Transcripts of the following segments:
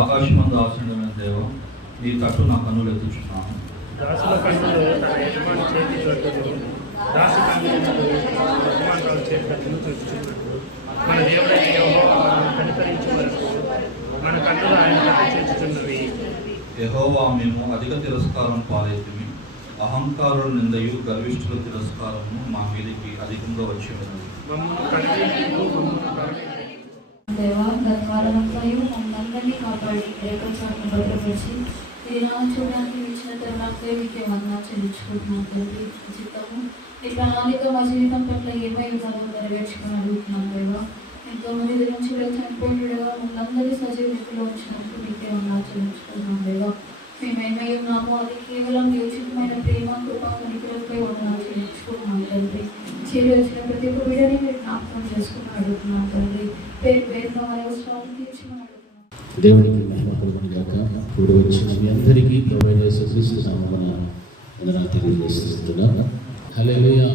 ఆకాశమందు ఆసీనుడైన దేవా, నీ తట్టు నా కన్నులు ఎత్తుచున్నాను. దాసుల కన్నులు తన యజమాని చేతి చోటును, దాసి కన్నులు యజమానుల చేతి కన్నులు చూచుచున్నట్టు మన దేవుడైన యెహోవా మనల్ని కనికరించు వరకు మన కన్నులు ఆయన తట్టు చేర్చుచున్నవి. యెహోవా, మేము అధిక తిరస్కారం పాలైతిమి. అహంకారుల నిందయు గర్విష్ఠుల తిరస్కారము మా మీదకి అధికంగా వచ్చి ఉన్నది. దేవా, గత కాలమంతయు మమ్మల్ని కాపాడి రేఖాచాలను భద్రపరిచి ఈ దినాన్ని చూడడానికి ఇచ్చిన తరుణానికి మీకే వందనాలు చెల్లించుకుంటున్నాను తండ్రి. చిత్తము ఈ ప్రణాళిక మా జీవితం పట్ల ఏమై ఉన్నదో నెరవేర్చుకుని అడుగుతున్నాను దేవా. ఎంతోమంది ఇది నుంచి చనిపోయినగా మమ్మల్ని సజీవిలో ఉంచినందుకు మీకే వందనాలు చెల్లించుకుంటున్నాను దేవా. మేమేమై ఉన్నామో అది కేవలం యోచితమైన ప్రేమ కృప కనికలపై వందనాలు చెల్లించుకుంటున్నాను తండ్రి. చేరి వచ్చిన ప్రతి ఒక్క వీడియోని మీరు జ్ఞాపకం చేసుకుని అడుగుతున్నాను తండ్రి. పేరు పేరున వారి అవసరాలను తీర్చుకుని అడుగుతున్నాను. దేవునికి మహిమ కలుగును గాక. కూడి వచ్చిన మీ అందరికీ ప్రభువైన యేసుక్రీస్తు నామమున వందనాలు తెలియజేస్తున్నాను. హల్లెలూయా.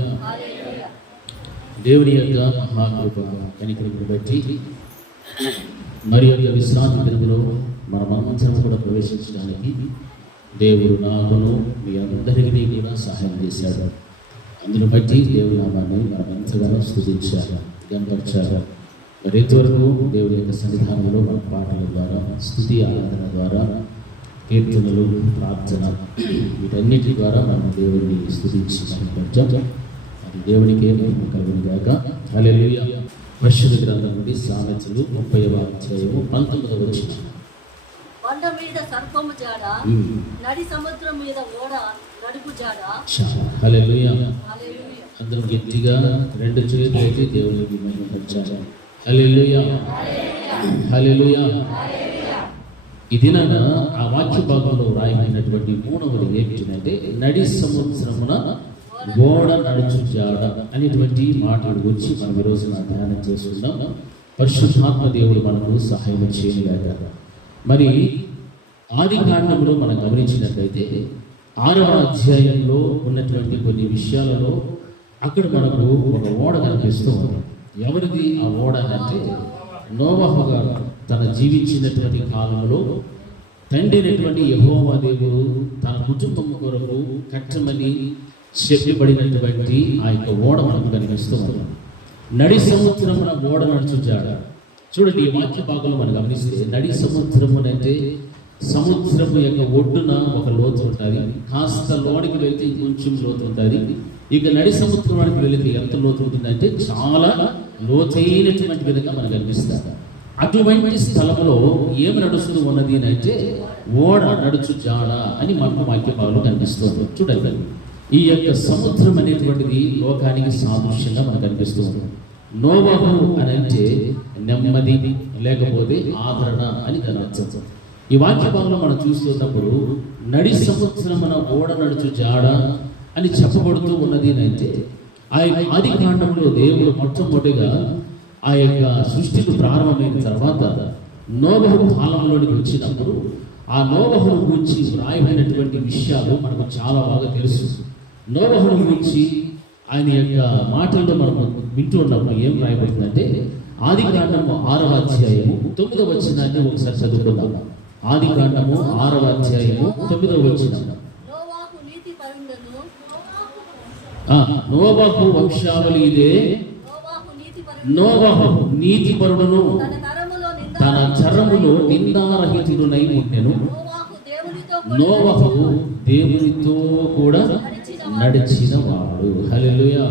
దేవుని యొక్క మహాకృప కనికరమును బట్టి మరి యొక్క విశ్రాంతి దినములో మనమందరం కూడా ప్రవేశించడానికి దేవుడు నాకును మీ అందరికీ కూడా సహాయం చేశాడు. అందును బట్టి దేవుని నామాన్ని మనం ఎంతగానో స్తుతించాలి, గణపరచాలి. మరి ఇంతవరకు దేవుని యొక్క సన్నిధానంలో మన పాటల ద్వారా, స్తుతి ఆరాధన ద్వారా, కీర్తనలు, ప్రార్థన వీటన్నిటి ద్వారా మనం దేవుడిని స్తుతించి గణపరచాం. అది దేవునికే మహిమ కలుగును గాక. హల్లెలూయా. పరిశుద్ధ గ్రంథం నుండి సామెతలు 30వ అధ్యాయము 19వ వచనం. కొండ మీద సర్పము జాడ, నడి సముద్రం మీద ఓడ నడుపు జాడ. హల్లెలూయా. హల్లెలూయా. అందరం గట్టిగా రెండు చేతులు అయితే దేవునికి మహిమపరచాలి. హల్లెలూయా, హల్లెలూయా. ఈ దినాన ఆ వాక్య భాగంలో రాయమైనటువంటి మూడవది ఏమిటంటే నడి సముద్రమున ఓడ నడుచు జాడ అనేటువంటి మాటలు గురించి మనం ఈ రోజున ధ్యానం చేసుకుందాం. పరిశుద్ధాత్మ దేవుడు మనకు సహాయం చేయగలగా. మరి ఆది కాండంలో మనం గమనించినట్లయితే 6వ అధ్యాయంలో ఉన్నటువంటి కొన్ని విషయాలలో అక్కడ మనకు ఒక ఓడ కనిపిస్తూ ఉంది. ఎవరిది ఆ ఓడ అంటే నోవహు గారు తన జీవించినటువంటి కాలంలో తండ్రి అయినటువంటి యెహోవా దేవుడు తన కుటుంబం కొరకు కట్టమని చెప్పబడినటువంటి ఆ యొక్క ఓడ మనకు కనిపిస్తూ ఉంది. నడి సముద్రమున ఓడ నడుచుచాడు. చూడండి, ఈ వాక్య భాగంలో మనం గమనిస్తే నడి సముద్రమునంటే సముద్రము యొక్క ఒడ్డున ఒక లోతు ఉంటుంది, కాస్త లోనికి వెళ్తే కొంచెం లోతు ఉంటుంది. ఇక నడి సముద్రానికి వెళితే ఎంత లోతు ఉంటుందంటే చాలా లోతైనటువంటి విధంగా మనకు కనిపిస్తారు. అటువంటి స్థలంలో ఏమి నడుస్తూ ఉన్నది అంటే ఓడ నడుచు జాడ అని మనకు వాక్య భాగంలో కనిపిస్తుంది. చూడండి, ఈ యొక్క సముద్రం అనేటువంటిది లోకానికి సాదృశ్యంగా మనకు కనిపిస్తుంది. నోవహు అని అంటే నెమ్మది లేకపోతే ఆదరణ అని దాని అర్థం. ఈ వాక్య భాగంలో మనం చూస్తున్నప్పుడు నడి సముద్రమున ఓడ నడుచు జాడ అని చెప్పబడుతూ ఉన్నది అంటే ఆ ఆది కాండంలో దేవుడు మొట్టమొదటిగా ఆ యొక్క సృష్టికి ప్రారంభమైన తర్వాత నోవహు కాలంలోనికి వచ్చినప్పుడు ఆ నోవహును గురించి వ్రాయమైనటువంటి విషయాలు మనకు చాలా బాగా తెలుసు. నోవహును గురించి ఆయన యొక్క మాటల్లో మనం వింటూ ఉన్నప్పుడు ఏం రాయబడుతుందంటే ఆది కాండము 6వ అధ్యాయము 9వ వచనాన్ని ఒకసారి చదువుకుందాం. ఆది కాండము 6వ అధ్యాయము 9వ వచనం. నోవహు వంశావళి ఇదే. నోవహు నీతిపరుడును తన తరములో నిందారహితుడునై ఉండెను. నోవహు దేవునితో కూడా నడిచిన వాడు. హల్లెలూయా,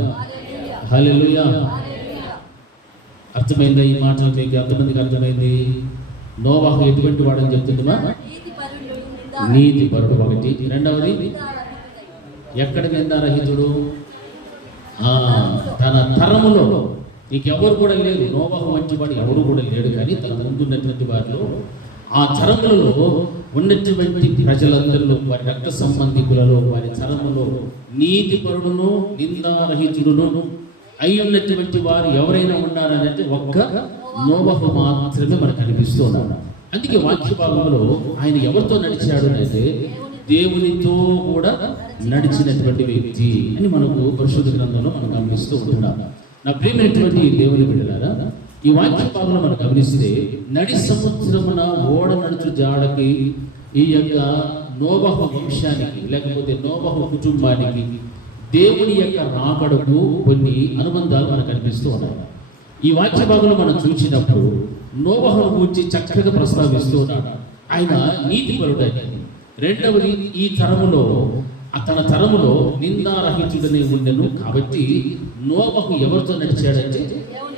హల్లెలూయా. అర్థమైందా ఈ మాటలు? మీకు ఎంతమందికి అర్థమైంది? నోవహు ఎటువంటి వాడని చెప్తుందా? నీతిపరుడు ఒకటి. రెండవది ఎక్కడ నిందారహితుడు? తన తరములో నీకెవరు కూడా లేరు. నోవహు వంటి వాడు ఎవరు కూడా లేడు, కానీ తన ముందున్నటువంటి వారిలో ఆ తరములలో ఉన్నటువంటి ప్రజలందరిలో, వారి రక్త సంబంధికులలో, వారి తరములో నీతిపరుడును నిందారహితుడును అయి ఉన్నటువంటి వారు ఎవరైనా ఉన్నారంటే ఒక్క నోవహు మాత్రమే మనకు కనిపిస్తూ ఉన్నాడు. అందుకే వాక్య భాగంలో ఆయన ఎవరితో నడిచాడు అంటే దేవునితో కూడా నడిచినటువంటి వ్యక్తి అని మనకు పరిశుద్ధ గ్రంథంలో మనం గమనిస్తూ ఉంటున్నాం. నా ప్రియమైనటువంటి దేవుని బిడ్డలారా, ఈ వాక్య భాగంలో మనం గమనిస్తే నడి సముద్రమున ఓడ నడుచు జాడకి ఈ యొక్క నోబహు వంశానికి లేకపోతే నోబహు కుటుంబానికి దేవుని యొక్క రాకడకు కొన్ని అనుబంధాలు మనకు కనిపిస్తూ ఉన్నాయి. ఈ వాక్య భాగంలో మనం చూసినప్పుడు నోబహును గురించి చక్కగా ప్రస్తావిస్తూ ఉన్నాడు. ఆయన నీతిపరుడని. రెండవది, ఈ తరములో తన తరములో నిందారహితుడనే ఉండెను. కాబట్టి నోబహు ఎవరితో నడిచాడంటే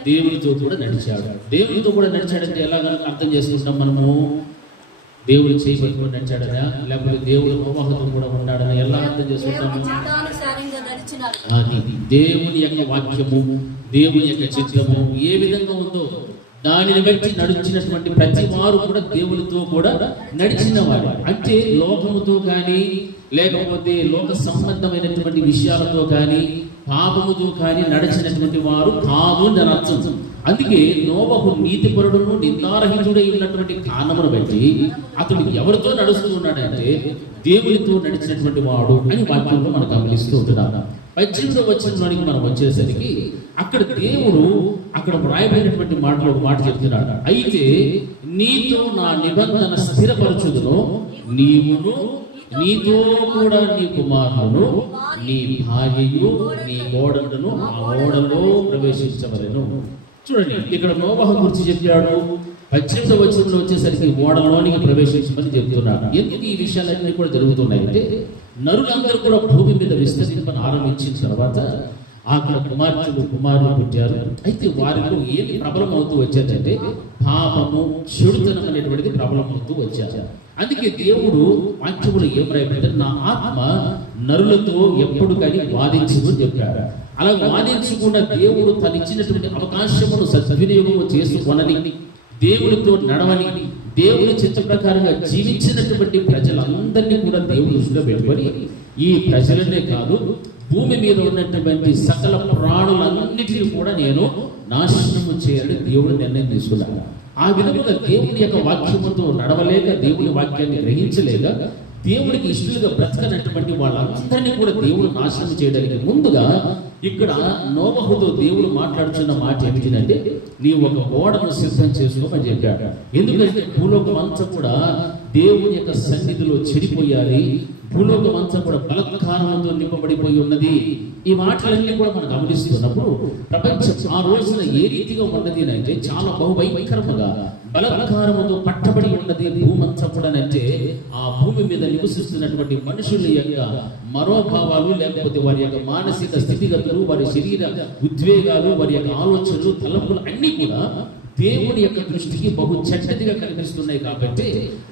దేవునితో కూడా నడిచాడు. దేవునితో కూడా నడిచాడంటే ఎలాగ అర్థం చేసుకుంటాం మనము? దేవుడు చేయబట్టుకుని నడిచాడనా, లేకపోతే దేవుడు నోబహుతో కూడా ఉన్నాడని ఎలా అర్థం చేసుకుంటాము? అది దేవుని యొక్క వాక్యము, దేవుని యొక్క చిత్రము ఏ విధంగా ఉందో దానిని బట్టి నడిచినటువంటి ప్రతి వారు కూడా దేవునితో కూడా నడిచిన వాడు. అంటే లోకముతో కానీ లేకపోతే లోక సంబంధమైనటువంటి విషయాలతో కానీ పాపముతో కానీ నడిచినటువంటి వారు కాదు అని అర్థం. అందుకే నోబహు నీతిపరుడును నిందారహితుడై ఉన్నటువంటి కారణమును బట్టి అతడు ఎవరితో నడుస్తూ ఉన్నాడంటే దేవునితో నడిచినటువంటి వాడు అని వాక్యంలో మనం గమనిస్తూ ఉంటున్నాం. 18వ వచనానికి మనం వచ్చేసరికి అక్కడ దేవుడు అక్కడ వ్రాయబడినటువంటి మాటలో ఒక మాట చెప్తున్నాడు. అయితే నీతో నా నిబంధన స్థిరపరచుదును, నీవును నీతో కూడా నీ కుమారులను నీ భార్యయు నీ ఓడలను ఆ ఓడలో ప్రవేశించవలెను. చూడండి, ఇక్కడ నోబహు గురించి చెప్పాడు. 18వ వచనంలో వచ్చేసరికి ఓడలోనికి ప్రవేశించమని చెప్తున్నాడు. ఎందుకు ఈ విషయాలన్నీ కూడా జరుగుతున్నాయి అంటే నరులందరూ కూడా భూమి మీద విస్తరింపని ఆరంభించిన తర్వాత అక్కడ కుమారులు పుట్టారు. అయితే వారిలో ఏమి ప్రబలం అవుతూ వచ్చారంటే పాపము, చెడుతనం అనేటువంటిది ప్రబలం అవుతూ వచ్చారు. అందుకే దేవుడు వాక్యములు ఏం రాయబడింది, నా ఆత్మ నరులతో ఎప్పుడు కానీ వాదించు చెప్పాడు. అలా వాదించకుండా దేవుడు తను ఇచ్చినటువంటి అవకాశమును సద్వినియోగము చేసుకొనని, దేవుడితో నడవని, దేవుని చిత్త ప్రకారంగా జీవించినటువంటి ప్రజలందరినీ కూడా దేవుడు దృష్టిలో పెట్టుకొని ఈ ప్రజలనే కాదు భూమి మీద ఉన్నటువంటి సకల ప్రాణులన్నిటినీ కూడా నేను నాశనము చేయాలని దేవుడు నిర్ణయం తీసుకున్నాడు. ఆ విధంగా దేవుని యొక్క వాక్యముతో నడవలేక, దేవుని వాక్యాన్ని గ్రహించలేక, దేవుడికి ఇష్టలుగా బ్రతకనటువంటి వాళ్ళందరినీ కూడా దేవుడు నాశనం చేయడానికి ముందుగా ఇక్కడ నోబహుతో దేవుడు మాట్లాడుతున్న మాట ఏమిటంటే నీవు ఒక ఓడను సిద్ధం చేసుకోమని చెప్పాడు. ఎందుకంటే భూలోకం అంతా కూడా దేవుని యొక్క సన్నిధిలో చెడిపోయాలి, భూలోకం అంతా కూడా బలత్కారంతో నింపబడిపోయి ఉన్నది. ఈ మాటలన్నీ కూడా మనం గమనిస్తున్నప్పుడు ప్రపంచం ఆ రోజున ఏ రీతిగా ఉన్నది అంటే చాలా బహుభయంకరముగా బలత్కారముతో పట్టబడి ఉన్నది భూమంతా కూడా. అంటే ఆ భూమి మీద నివసిస్తున్నటువంటి మనుషుల యొక్క మనోభావాలు లేకపోతే వారి యొక్క మానసిక స్థితిగతులు, వారి శరీర ఉద్వేగాలు, వారి యొక్క ఆలోచనలు, తలంపులు అన్నీ కూడా దేవుని యొక్క దృష్టికి బహు చెడ్డదిగా కనిపిస్తున్నాయి. కాబట్టి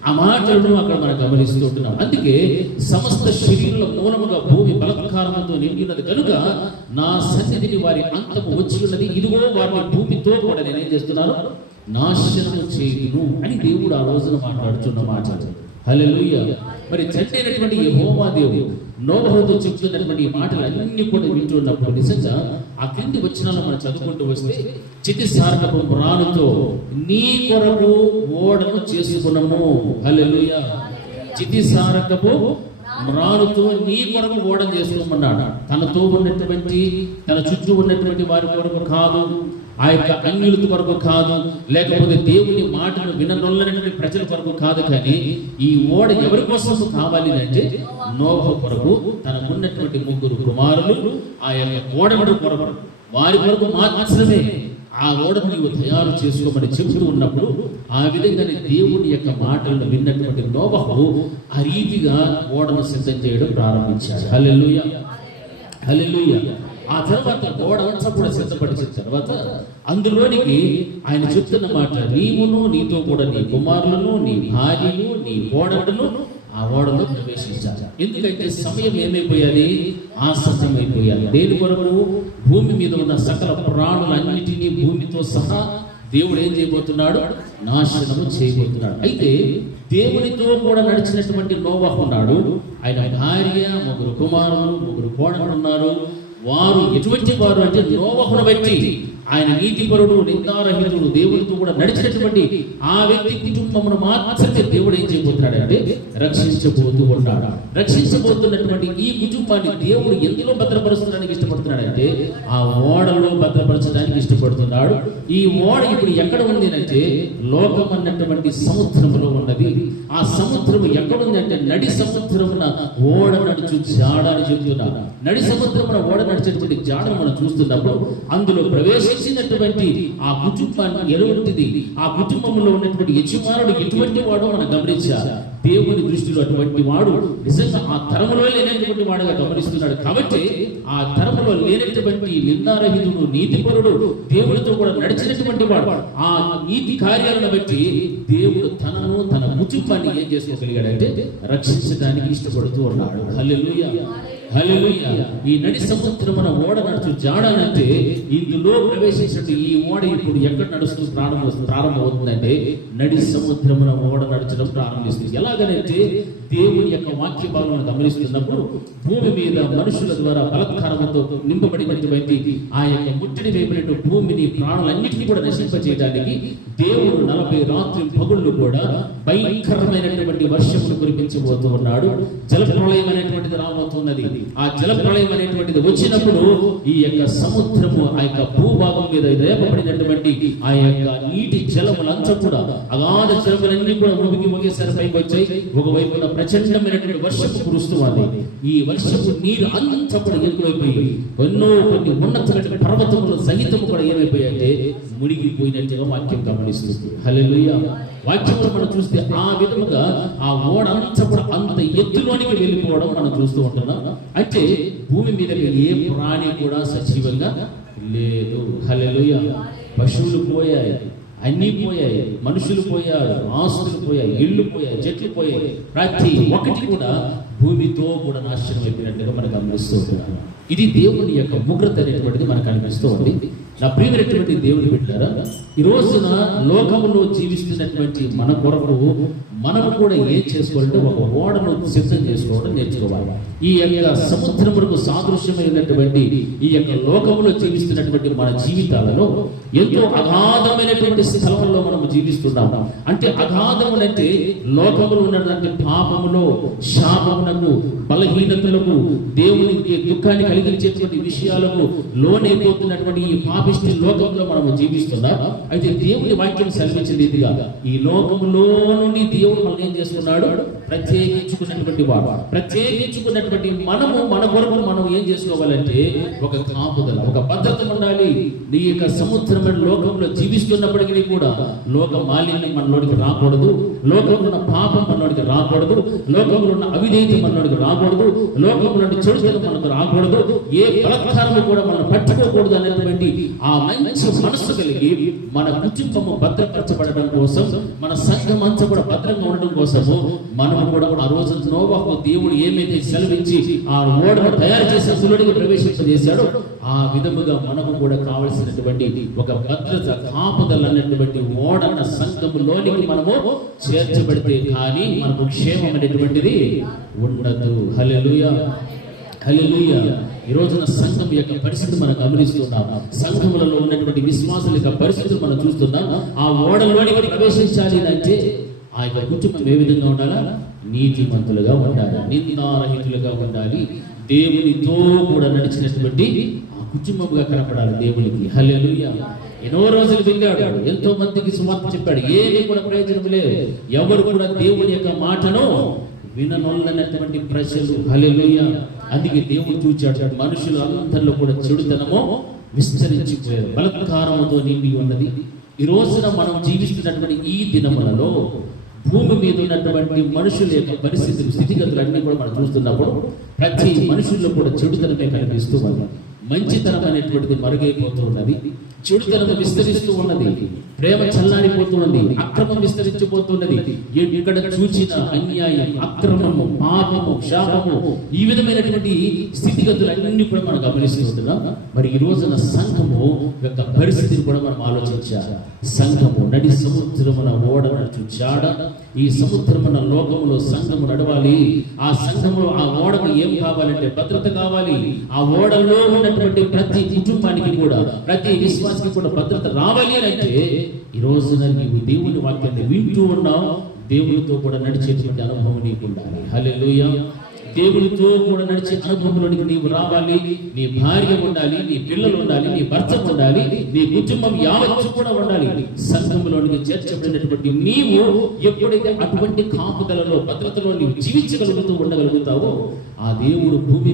ఆ మాటలను అక్కడ మనం గమనిస్తుంటున్నాం. అందుకే సమస్త శరీరంలో మూలముగా భూమి బలత్కారంతో నిండి ఉన్నది కనుక నా సన్నిధిని వారి అంతము వచ్చి ఉన్నది, ఇదిగో వారిని భూమితో కూడా నేనేం చేస్తున్నాను, నాశనము చేయును అని దేవుడు ఆ రోజున మాట్లాడుతున్న మాట. హల్లెలూయా. మరి తండ్రి అయినటువంటి యెహోవా దేవుడు నోబహుతో చెప్తున్నటువంటి మాటలన్నీ కూడా వింటున్నప్పుడు నిజంగా ఆ క్రింది వచనాలను మనం చదువుకుంటూ వస్తే చితిసారకపు మ్రానుతో నీ కొరకు ఓడను చేసుకున్నాము. హల్లెలూయా. చితిసారకపు మ్రానుతో నీ కొరకు ఓడను చేసుకోమన్నాడు. తనతో ఉన్నటువంటి తన చుట్టూ ఉన్నటువంటి వారి కొరకు కాదు, ఆ యొక్క అన్యుల కొరకు కాదు, లేకపోతే దేవుని మాటను విననొల్లనటువంటి ప్రజల కొరకు కాదు. కానీ ఈ ఓడ ఎవరి కోసం కావాలి అంటే నోబహు కొరకు, తనకున్నటువంటి 3 కుమారులు ఆ యొక్క ఓడను కొరకు, వారి కొరకు మాత్రమే ఆ ఓడను నీవు తయారు చేసుకోమని చెబుతూ ఉన్నప్పుడు ఆ విధంగానే దేవుని యొక్క మాటలను విన్నటువంటి నోబహు ఆ రీతిగా ఓడను సిద్ధం చేయడం ప్రారంభించాడు. హల్లెలూయా, హల్లెలూయా. ఆ తర్వాత ఓడ అంతా కూడా సిద్ధపడిన తర్వాత అందులోనికి ఆయన చెప్తున్న మాట, నీవును నీతో కూడా నీ కుమారులను నీ భార్యను నీ ఓడను ఆ ఓడలో ప్రవేశించాలి. ఎందుకంటే సమయం ఏమైపోయాలి, ఆసన్నమైపోయాలి. దేని కొరకు? భూమి మీద ఉన్న సకల ప్రాణులన్నిటినీ భూమితో సహా దేవుడు ఏం చేయబోతున్నాడు, నాశనము చేయబోతున్నాడు. అయితే దేవునితో కూడా నడిచినటువంటి నోబహు ఉన్నాడు, ఆయన భార్య, 3 కుమారులు, 3 కోడళ్ళు ఉన్నారు. వారు ఎటువంటి వారు అంటే నోబహును బట్టి ఆయన నీతిపరుడు, నిందారహితుడు, దేవుడితో కూడా నడిచినటువంటి ఆ వ్యక్తి కుటుంబమును మాత్రమే దేవుడు ఏం చేయబోతున్నాడంటే రక్షించబోతూ ఉన్నాడు. రక్షించబోతున్నటువంటి ఈ కుటుంబాన్ని దేవుడు ఎందులో భద్రపరుచడానికి ఇష్టపడుతున్నాడంటే ఆ ఓడలో భద్రపరచడానికి ఇష్టపడుతున్నాడు. ఈ ఓడ ఇప్పుడు ఎక్కడ ఉంది అంటే లోకం అన్నటువంటి సముద్రములో ఉన్నది. ఆ సముద్రము ఎక్కడుంది అంటే నడి సముద్రమున ఓడ నడుచు జాడ అని చెప్తున్నారు. నడి సముద్రమున ఓడ నడిచేటువంటి జాడను మనం చూస్తున్నప్పుడు అందులో ప్రవేశించినటువంటి ఆ కుటుంబాన్ని ఎలువంటిది, ఆ కుటుంబంలో ఉన్నటువంటి యజమానుడు ఎటువంటి వాడో మనం గమనించాలి. దేవుని దృష్టిలో అటువంటి వాడు నిజంగా ఆ తరములో లేనటువంటి వాడుగా గమనిస్తున్నాడు. కాబట్టి ఆ తరములో లేనటువంటి నిందారహితుడు, నీతిపరుడు, దేవుడితో కూడా నడిచినటువంటి వాడు ఆ నీతి కార్యాలను బట్టి దేవుడు తనను తన కుటుంబాన్ని ఏం చేసుకోగలిగాడంటే రక్షించడానికి ఇష్టపడుతూ ఉన్నాడు. హల్లెలూయా, హల్లెలూయా. ఈ నడి సముద్రమున ఓడ నడుచు జాడనంటే ఇందులో ప్రవేశించే ఈ ఓడ ఇప్పుడు ఎక్కడ నడుస్తూ ప్రారంభమవుతుందంటే నడి సముద్రమున ఓడ నడచడం ప్రారంభిస్తుంది. ఎలాగనంటే దేవుని యొక్క వాక్య భాగం గమనిస్తున్నప్పుడు భూమి మీద మనుషుల ద్వారా బలత్కారంతో నింపబడినటువంటి ఆ యొక్క ముట్టడి వేపినట్టు భూమిని, ప్రాణులన్నిటినీ కూడా నశింపజేయడానికి దేవుడు 40 రాత్రులు పగుళ్ళు కూడా భయంకరమైనటువంటి వర్షమును కురిపించబోతూ ఉన్నాడు. జలప్రళయం అనేటువంటిది రాబోతున్నది. ఆ జలప్రళయం అనేటువంటిది వచ్చినప్పుడు ఈ యొక్క సముద్రము ఆ యొక్క భూభాగం మీద రేపబడినటువంటి ఆ యొక్క నీటి జలములంతా కూడా అగాధ జలములన్నీ కూడా ఒకేసారి పైకి వచ్చాయి. ఒకవైపున ప్రచండమైనటువంటి వర్షము కురుస్తుంది. ఈ వర్షపు నీరు అంతా కూడా ఎక్కువైపోయి కొన్ని ఉన్నతమైన పర్వతములు సహితము కూడా ఏమైపోయాయంటే మునిగిపోయినట్టుగా వాక్యం గమనిస్తుంది. హల్లెలూయా. వాక్యంలో మనం చూస్తే ఆ విధముగా ఆ ఓడ అంతా కూడా అంత ఎత్తులోనికి వెళ్ళిపోవడం మనం చూస్తూ ఉంటున్నాం. అంటే భూమి మీద ఏ ప్రాణి కూడా సజీవంగా లేదు. హల్లెలూయా. పశువులు పోయాయి, అన్నీ పోయాయి, మనుషులు పోయారు, ఆస్తులు పోయాయి, ఇళ్ళు పోయాయి, చెట్లు పోయాయి. ప్రతి ఒక్కటి కూడా భూమితో కూడా నాశనం అయిపోయినట్టుగా మనం గమనిస్తూ ఉంటున్నాం. ఇది దేవుని యొక్క ఉగ్రత అనేటువంటిది మనకు అనిపిస్తూ ఉంది. నా ప్రియమైనటువంటి దేవుని బిడ్డలారా, ఈ రోజున లోకములో జీవిస్తున్నటువంటి మన కొరకు మనము కూడా ఏం చేసుకోవాలంటే ఒక ఓడను సిద్ధం చేసుకోవడం నేర్చుకోవాలి. ఈ యొక్క సముద్రములకు సాదృశ్యమైనటువంటి ఈ యొక్క లోకములో జీవిస్తున్నటువంటి మన జీవితాలలో ఎంతో అగాధమైనటువంటి స్థలంలో మనము జీవిస్తున్నాము. అంటే అగాధములంటే లోకములో ఉన్నటువంటి పాపములో, శాపమునకు, బలహీనతలకు, దేవునికి దుఃఖాన్ని కలిగించేటువంటి విషయాలకు లోనైపోతున్నటువంటి ఈ పాపిష్టి లోకంలో మనము జీవిస్తున్నాం. అయితే దేవుని వాక్యం సెలవించిన రీతిగా ఈ లోకములో నుండి దేవుడు మనం ఏం చేస్తున్నాడు? ప్రత్యేకించుకున్నటువంటి వాడు. ప్రత్యేకించుకున్నటువంటి మనము మన కొరకు మనం ఏం చేసుకోవాలంటే ఒక కాపుదల, ఒక భద్రత ఉండాలి. నీ యొక్క సముద్రమైన లోకంలో జీవిస్తున్నప్పటికీ కూడా లోక మాలిన్యం మనలోనికి రాకూడదు, లోకంలో ఉన్న పాపం మనలోనికి రాకూడదు, లోకంలో ఉన్న అవిధేయత మనలోనికి రాకూడదు, లోకంలో ఉన్న చెడుతనం మనకు రాకూడదు, ఏ బలత్కారము కూడా మనం పట్టుకోకూడదు అనేటువంటి ఆ మంచి మనస్సు కలిగి మన కుటుంబము భద్రపరచబడడం కోసం, మన సంఘం అంతా కూడా భద్రంగా ఉండడం కోసము మనము కూడా ఆ రోజు నోవహు దేవుడు ఏమైతే సెలవించి ఆ ఓడను తయారు చేసి అందులోనికి ప్రవేశింపజేశాడో ఆ విధముగా మనకు కూడా కావలసినటువంటి ఒక భద్రత, కాపుదల అన్నటువంటి ఓడన్న సంఘములోనికి మనము చేర్చబడితే కానీ మనకు క్షేమం అనేటువంటిది ఉండదు. హల్లెలూయా, హల్లెలూయా. ఈ రోజున సంఘం యొక్క పరిస్థితి మనం గమనిస్తున్నాం. సంఘములలో ఉన్నటువంటి విశ్వాసుల యొక్క పరిస్థితులు మనం చూస్తున్నాం. ఆ ఓడలోనికి ప్రవేశించాలి అంటే ఆ యొక్క కుటుంబం ఏ విధంగా ఉండాలా? నీతిమంతులుగా ఉండాలి, నిందారహితులుగా ఉండాలి, దేవునితో కూడా నడిచినటువంటి ఆ కుటుంబముగా కనపడాలి దేవునికి. హల్లెలూయా. ఎన్నో రోజులు వెళ్ళాడు, ఎంతో మందికి సువార్త చెప్పాడు, ఏమీ కూడా ప్రయోజనం లేదు. ఎవరు కూడా దేవుని యొక్క మాటను విననొల్లనటువంటి ప్రజలు. హల్లెలూయా. అందుకే దేవుడు చూచాడు, మనుషులు అందరిలో కూడా చెడుతనము విస్తరించిపోయారు, బలత్కారముతో నిండి ఉన్నది. ఈ రోజున మనం జీవిస్తున్నటువంటి ఈ దినములలో భూమి మీద ఉన్నటువంటి మనుషుల యొక్క పరిస్థితులు, స్థితిగతులు అన్ని కూడా మనం చూస్తున్నప్పుడు ప్రతి మనుషుల్లో కూడా చెడుతనమే కనిపిస్తూ ఉన్నది. మంచితనం అనేటువంటిది మరుగైపోతూ ఉన్నది, చెడుతనం విస్తరిస్తూ ఉన్నది, ప్రేమ చల్లారిపోతున్నది, అక్రమం విస్తరించిపోతున్నది. ఎక్కడ చూచిన అన్యాయం, అక్రమము, పాపము, శాపము, ఈ విధమైనటువంటి స్థితిగతులు అన్ని కూడా మనం గమనిస్తున్నాం. మరి ఈ రోజున సంఘము యొక్క పరిస్థితిని కూడా మనం ఆలోచించాలి. సంఘము నడి సముద్రమున ఓడ నడుచు జాడ. ఈ సముద్రమున లోకములో సంఘము నడవాలి. ఆ సంఘము, ఆ ఓడకు ఏం కావాలంటే భద్రత కావాలి. ఆ ఓడలో ఉన్నటువంటి ప్రతి కుటుంబానికి కూడా కూడా, ప్రతి విశ్వాసకి కూడా భద్రత రావాలి అని అంటే ఈ రోజున నీవు దేవుని వాక్యాన్ని వింటూ ఉన్నావు, దేవునితో కూడా నడిచేటువంటి అనుభవం నీకు ఉండాలి. హల్లెలూయా. దేవునితో కూడా నడిచే అనుభవంలోనికి నీవు రావాలి. నీ భార్య ఉండాలి, నీ పిల్లలు ఉండాలి, నీ భర్త ఉండాలి, నీ కుటుంబం యావత్తు కూడా ఉండాలి. సంఘంలోనికి చేర్చబడినటువంటి నీవు ఎప్పుడైతే అటువంటి కాపుదలలో భద్రతలో నీవు జీవించగలుగుతూ ఉండగలుగుతావో ఆ దేవుడు భూమి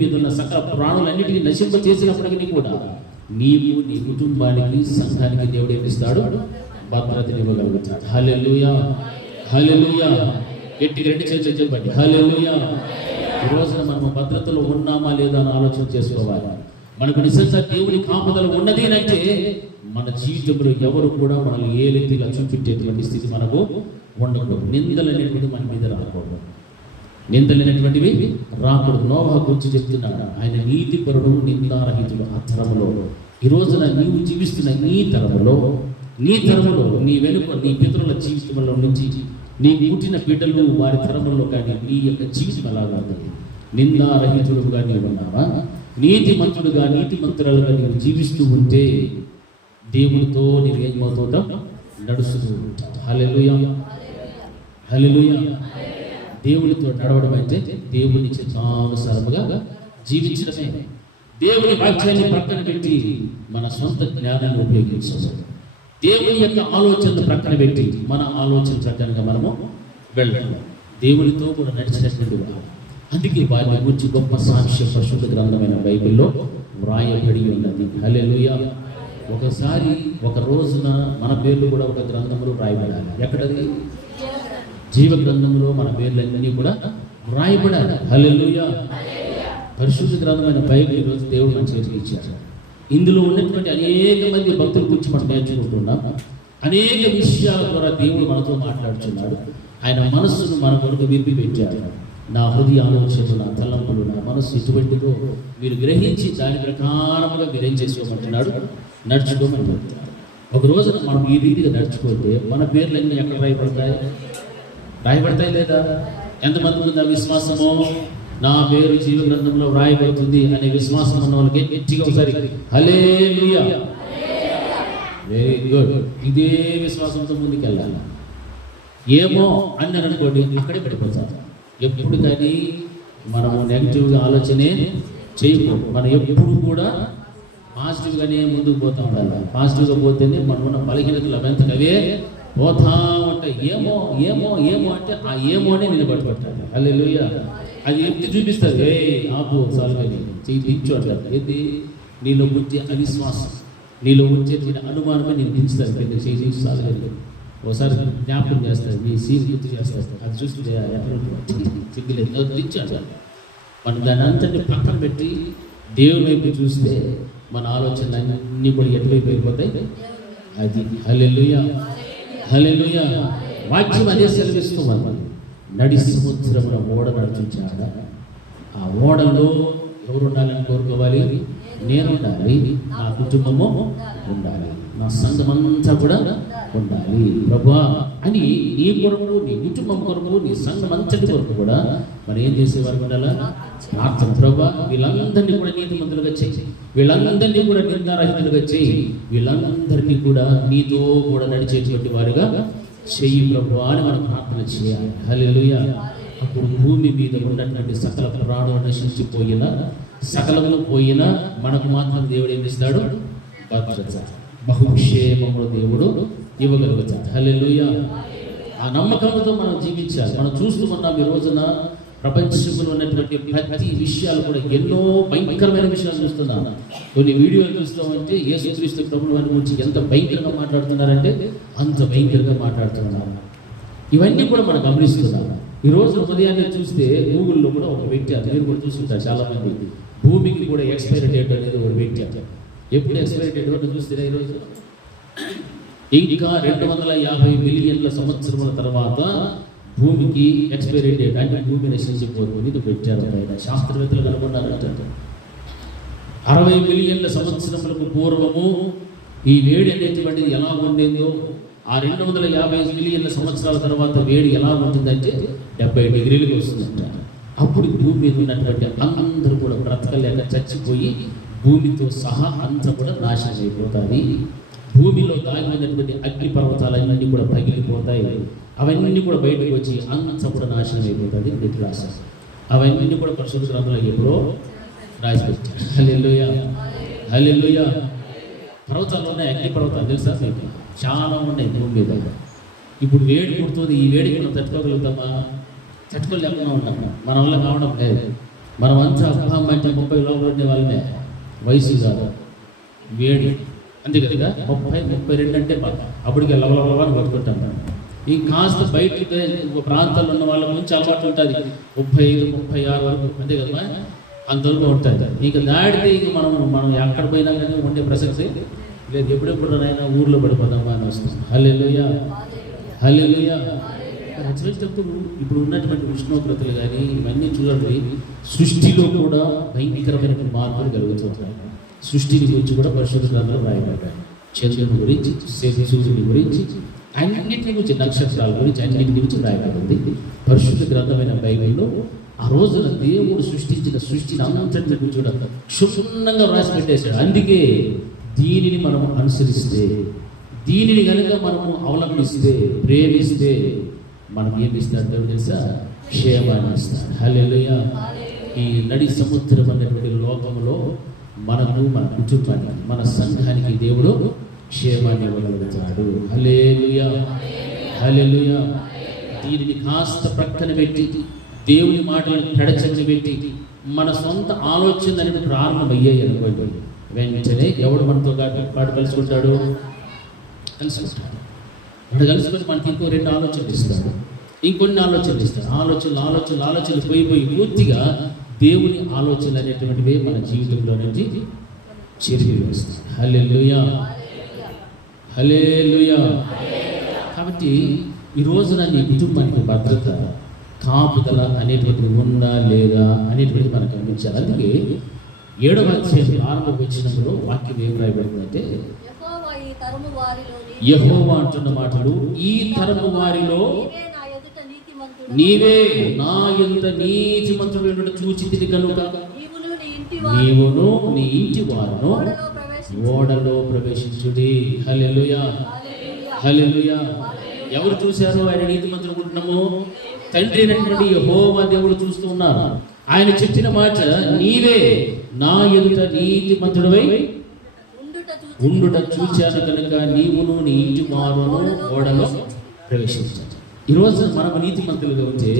మీద ఉన్న సకల ప్రాణులన్నిటినీ నశింప చేసినప్పటికీ కూడా నీవు నీ కుటుంబానికి సంఘానికి దేవుడు ఏమిస్తాడు? భద్రతనివ్వగలుగుతాడు. హల్లెలూయా, హల్లెలూయా. గట్టిగా రెండు చేతులు చెప్పండి హల్లెలూయా. ఈ రోజున మనం భద్రతలో ఉన్నామా లేదా అని ఆలోచన చేసుకోవాలి. మనకు నిజంగా దేవుని కాపుదల ఉన్నది అంటే మన జీవితంలో ఎవరు కూడా మనల్ని ఏ రీతిగా చూపించేటువంటి స్థితి మనకు ఉండకూడదు. నిందలు అనేటువంటి మన మీద రాకూడదు. నిందలు అనేటువంటివి రాకూడదు. నోవహు గురించి చెప్తున్నాడు, ఆయన నీతిపరుడు, నిందారహితుడు. ఆ తరములో ఈ రోజున నీవు జీవిస్తున్న నీ తరములో నీ వెనుక నీ పితరుల జీవితంలో నుంచి నీ పుట్టిన బిడ్డలు వారి తరములో కానీ నీ యొక్క జీవితం ఎలాగా ఉంది? నిందారహితుడుగా నీవు ఉన్నావా? నీతిమంతుడుగా నీతిమంతురాలుగా నీవు జీవిస్తూ ఉంటే దేవునితో నీవు ఏమవుతుంటావు? నడుస్తూ ఉంటావు. హల్లెలూయా, హల్లెలూయా. దేవునితో నడవడం అంటే దేవుని చిత్తానుసారముగా జీవించడమే. దేవుని వాక్యాన్ని పక్కన పెట్టి మన సొంత జ్ఞానాన్ని ఉపయోగించాలి. దేవుని యొక్క ఆలోచనలు ప్రక్కన పెట్టి మన ఆలోచన ప్రకారంగా మనము వెళ్ళాలి. దేవునితో కూడా నడిచినటువంటి వారు. అందుకే వారిని గురించి గొప్ప సాక్ష్య పరిశుద్ధ గ్రంథమైన బైబిల్లో వ్రాయబడి ఉన్నది. హల్లెలూయా. ఒకసారి ఒక రోజున మన పేర్లు కూడా ఒక గ్రంథంలో వ్రాయబడాలి. ఎక్కడది? జీవ గ్రంథంలో మన పేర్లన్నీ కూడా వ్రాయబడాలి. హల్లెలూయా. పరిశుద్ధ గ్రంథమైన బైబిల్ ఈరోజు దేవుడు మన చేతికి ఇచ్చారు. ఇందులో ఉన్నటువంటి అనేక మంది భక్తుల గురించి మనం నేర్చుకుంటున్నాం. అనేక విషయాల ద్వారా దేవుడు మనతో మాట్లాడుతున్నాడు. ఆయన మనస్సును మన కొరకు విప్పి పెట్టాడు. నా హృదయ ఆలోచనలు, నా తలంపులు, నా మనస్సు ఎటువంటిదో మీరు గ్రహించి దాని ప్రకారముగా మీరేం చేసుకోమంటున్నాడు? నడుచుకోమని చెప్తాడు. ఒక రోజున మనం ఈ రీతిగా నడుచుకుంటే మన పేర్లన్నీ ఎక్కడ రాయబడతాయి లేదా? ఎంతమంది ఉంది ఆ విశ్వాసము? నా పేరు జీవ గ్రంథంలో వ్రాయబడుతుంది అనే విశ్వాసం ఉన్న వాళ్ళకి గట్టిగా ఒకసారి హల్లెలూయా. Very good. ఇదే విశ్వాసంతో ముందుకు వెళ్ళాలి. ఏమో అని అనుకోండి, అక్కడే పడిపోతారు. ఎప్పుడు కానీ మనము నెగిటివ్గా ఆలోచనే చేయకూడదు. మనం ఎప్పుడు కూడా పాజిటివ్గానే ముందుకు పోతూ ఉండాలి. పాజిటివ్గా పోతేనే మనం ఉన్న బలహీనతలు అవంతకవే పోతా ఉంటాయి. ఏమో ఏమో ఏమో అంటే ఆ ఏమోనే నిలబడిపట్టాలి. హల్లెలూయా. అది ఎత్తి చూపిస్తారు. ఆపు సాల్వని చేయి దించు అంటారు. ఏంటి? నీలో వచ్చే అవిశ్వాసం, నీలో వచ్చేటువంటి అనుమానమే నేను దించుతాను. చేయి దించు సాల్వని ఒకసారి జ్ఞాపకం చేస్తారు. మీ సీన్ గుర్తు చేస్తారు. అది చూస్తే ఎక్కడ సిగ్గులేదు దించు అంటారు. మనం దాని అంతటి పక్కన పెట్టి దేవుని వైపు చూస్తే మన ఆలోచనలు అన్నీ కూడా ఎటువైపు అయిపోతాయి. అది హల్లెలూయా, హల్లెలూయా. వాక్యం అదే సెలవిస్తూ మనం నడి సముద్రమున ఓడ నడిపించాడ. ఆ ఓడలో ఎవరు ఉండాలని కోరుకోవాలి? నేను ఉండాలి, నా కుటుంబము ఉండాలి, నా సంఘమంతా కూడా ఉండాలి ప్రభువా అని నీ కొరకు, నీ కుటుంబం కొరకు, నీ సంఘం అంతటి కొరకు కూడా మరి ఏం చేసేవారు ఉండాలా? ప్రార్థన. ప్రభువా వీళ్ళందరినీ కూడా నీతిమంతులుగా చేయి, వీళ్ళందరినీ కూడా నిందారహితులుగా చేయి, వీళ్ళందరినీ కూడా నీతో కూడా నడిచేటువంటి వారుగా చెయ్యి ప్రభువా అని మనం ప్రార్థన చేయాలి. హల్లెలూయా. అప్పుడు భూమి మీద ఉన్నటువంటి సకల ప్రాణులు నశించిపోయినా, సకలములు పోయినా మనకు మాత్రం దేవుడు ఏం ఇస్తాడు? భద్రత, బహుక్షేమములు దేవుడు ఇవ్వగలుగుతాడు. హల్లెలూయా. ఆ నమ్మకంతో మనం జీవించాలి. మనం చూస్తూ ఉన్నాం ఈ రోజున ప్రపంచంలో ఉన్నటువంటి ప్రతి విషయాలు కూడా ఎన్నో భయంకరమైన విషయాలు చూస్తున్నాం. కొన్ని వీడియోలు చూస్తామంటే యేసుక్రీస్తు ప్రభువు వారి గురించి ఎంత భయంకరంగా మాట్లాడుతున్నారంటే అంత భయంకరంగా మాట్లాడుతున్నారు. ఇవన్నీ కూడా మనం గమనిస్తున్నాం. ఈ రోజు ఉదయాన్నే చూస్తే గూగుల్లో కూడా ఒక పెట్టారు, మీరు కూడా చూస్తుంటారు చాలా మంది. భూమికి కూడా ఎక్స్పైరీ డేట్ అనేది ఒక పెట్టారు. ఎప్పుడు ఎక్స్పైరీ డేట్ వరకు చూస్తే ఈరోజు ఇంకా 250 మిలియన్ల సంవత్సరముల తర్వాత భూమికి ఎక్స్పైరీ డేట్, అంటే భూమి నశించిపోతుంది. ఇది పెట్టారు. శాస్త్రవేత్తలు కనుగొన్నారంటే 60 మిలియన్ల సంవత్సరములకు పూర్వము ఈ వేడి అనేటువంటిది ఎలా ఉండేదో, ఆ 250 మిలియన్ల సంవత్సరాల తర్వాత వేడి ఎలా ఉంటుందంటే 70 డిగ్రీలకు వస్తుందంట. అప్పుడు భూమి మీద ఉన్నటువంటి అందరూ కూడా బ్రతకలేక చచ్చిపోయి భూమితో సహా అంతా కూడా నాశనం అయిపోతుంది. భూమిలో దాగి ఉన్నటువంటి అగ్ని పర్వతాలన్నీ కూడా పగిలిపోతాయి. అవన్నీ కూడా బయటకు వచ్చి అంతా కూడా నాశనం అయిపోతుంది. నిద్రాశ అవన్నీ కూడా పరిశుద్ధ గ్రంథంలో ఎప్పుడో రాసిపెట్టారు. హల్లెలూయా, హల్లెలూయా. పర్వతాలు ఉన్నాయి, అగ్ని పర్వతాలు తెలుసా మీకు? చాలా ఉన్నాయి భూమి మీద. ఇప్పుడు వేడి పుడుతుంది. ఈ వేడికి మనం తట్టుకోగలుగుతామా? తట్టుకోలేకుండా ఉంటాము. మన వల్ల కావడం లేదు. మనం అంతా అబ్బాయి అంటే 30 లోపల ఉండే వాళ్ళనే, వయసు కాదు, వేడి అంతే కదా. 30, 32 అంటే అప్పటికే లవలవని బతుకుంటాం. ఈ కాస్త బయట ప్రాంతాల్లో ఉన్న వాళ్ళ గురించి అలవాటు ఉంటుంది 35, 36 వరకు, అంతే కదా, అంతవరకు ఉంటుంది. ఇక దాడితే ఇక మనం ఎక్కడ పోయినా కానీ ఉండే ప్రసక్తి లేదు. ఎప్పుడెప్పుడునైనా ఊర్లో పడిపోదామా అని వస్తాం. హల్లెలూయా, హల్లెలూయా. వచ్చేటప్పుడు ఇప్పుడు ఉన్నటువంటి ఉష్ణోగ్రతలు కానీ ఇవన్నీ చూడండి, సృష్టిలో కూడా భయంకరమైన మార్పులు కలుగుతుంటాయి. సృష్టిని గురించి కూడా పరిశుద్ధ గ్రంథంలో రాయబడ్డాయి. చంద్రుని గురించి, సూర్యుని గురించి, అన్నింటిని గురించి, నక్షత్రాల గురించి, అన్నింటి గురించి రాయబడింది పరిశుద్ధ గ్రంథమైన బైబిల్లో. ఆ రోజున దేవుడు సృష్టించిన సృష్టిని అంతటి గురించి కూడా క్షుణ్ణంగా రాసి పెట్టేశాడు. అందుకే దీనిని మనం అనుసరిస్తే, దీనిని కనుక మనము అవలంబిస్తే, ప్రేమిస్తే మనం ఏమి ఇస్తాడు తెలుసా? క్షేమాన్ని ఇస్తాడు. హల్లెలూయా. ఈ నడి సముద్రం అనేటువంటి లోకంలో మనకు, మన కుటుంబానికి, మన సంఘానికి దేవుడు క్షేమాన్ని ఇవ్వగలుగుతాడు. హల్లెలూయా, హల్లెలూయా. దీనిని కాస్త ప్రక్కన పెట్టి, దేవుని మాటలను పెడచని పెట్టి, మన సొంత ఆలోచన అనేది ప్రారంభమయ్యాయి అనుకోండి, వెంటనే ఎవడు మనతో పాటు కలుసుకుంటాడు? కలుసుకుంటాడు. వాడు కలుసుకొని మనకి ఇంకో 2 ఆలోచనలు ఇస్తాడు, ఇంకొన్ని ఆలోచనలు ఇస్తాడు. ఆలోచనలు పోయి పూర్తిగా దేవుని ఆలోచనలు అనేటువంటివి మన జీవితంలో నుంచి చెరిగి వేస్తాయి. హల్లెలూయా, హల్లెలూయా. కాబట్టి ఈ రోజున నీ కుటుంబానికి భద్రత, కాపుదల అనేటువంటిది ఉందా లేదా అనేటువంటిది మనకు గమనించాలి. అందుకే 7వ అధ్యాయం ప్రారంభ వచనంలో వాక్యం ఏం రాయబడిందంటే, యెహోవా అంటున్న మాటలు, ఈ తరము వారిలో నీవే నా ఎదుట నీతిమంతుడు చూచితిని కనుక నీవును నీ ఇంటి వారును ఓడలో ప్రవేశించుడి. హల్లెలూయా, హల్లెలూయా. ఎవరు చూశారు ఆయన నీతిమంతుడు అనుకుంటున్నాము? తండ్రి అయినటువంటి యెహోవా దేవుడు చూస్తూ ఉన్నారు. ఆయన చెప్పిన మాట, నీవే నా ఎదుట నీతిమంతుడవై ఉండుట చూచాను కనుక నీవును నీ ఇంటి వారును ఓడలో ప్రవేశించారు. ఈరోజు మనకు నీతిమంతులుగా ఉంటే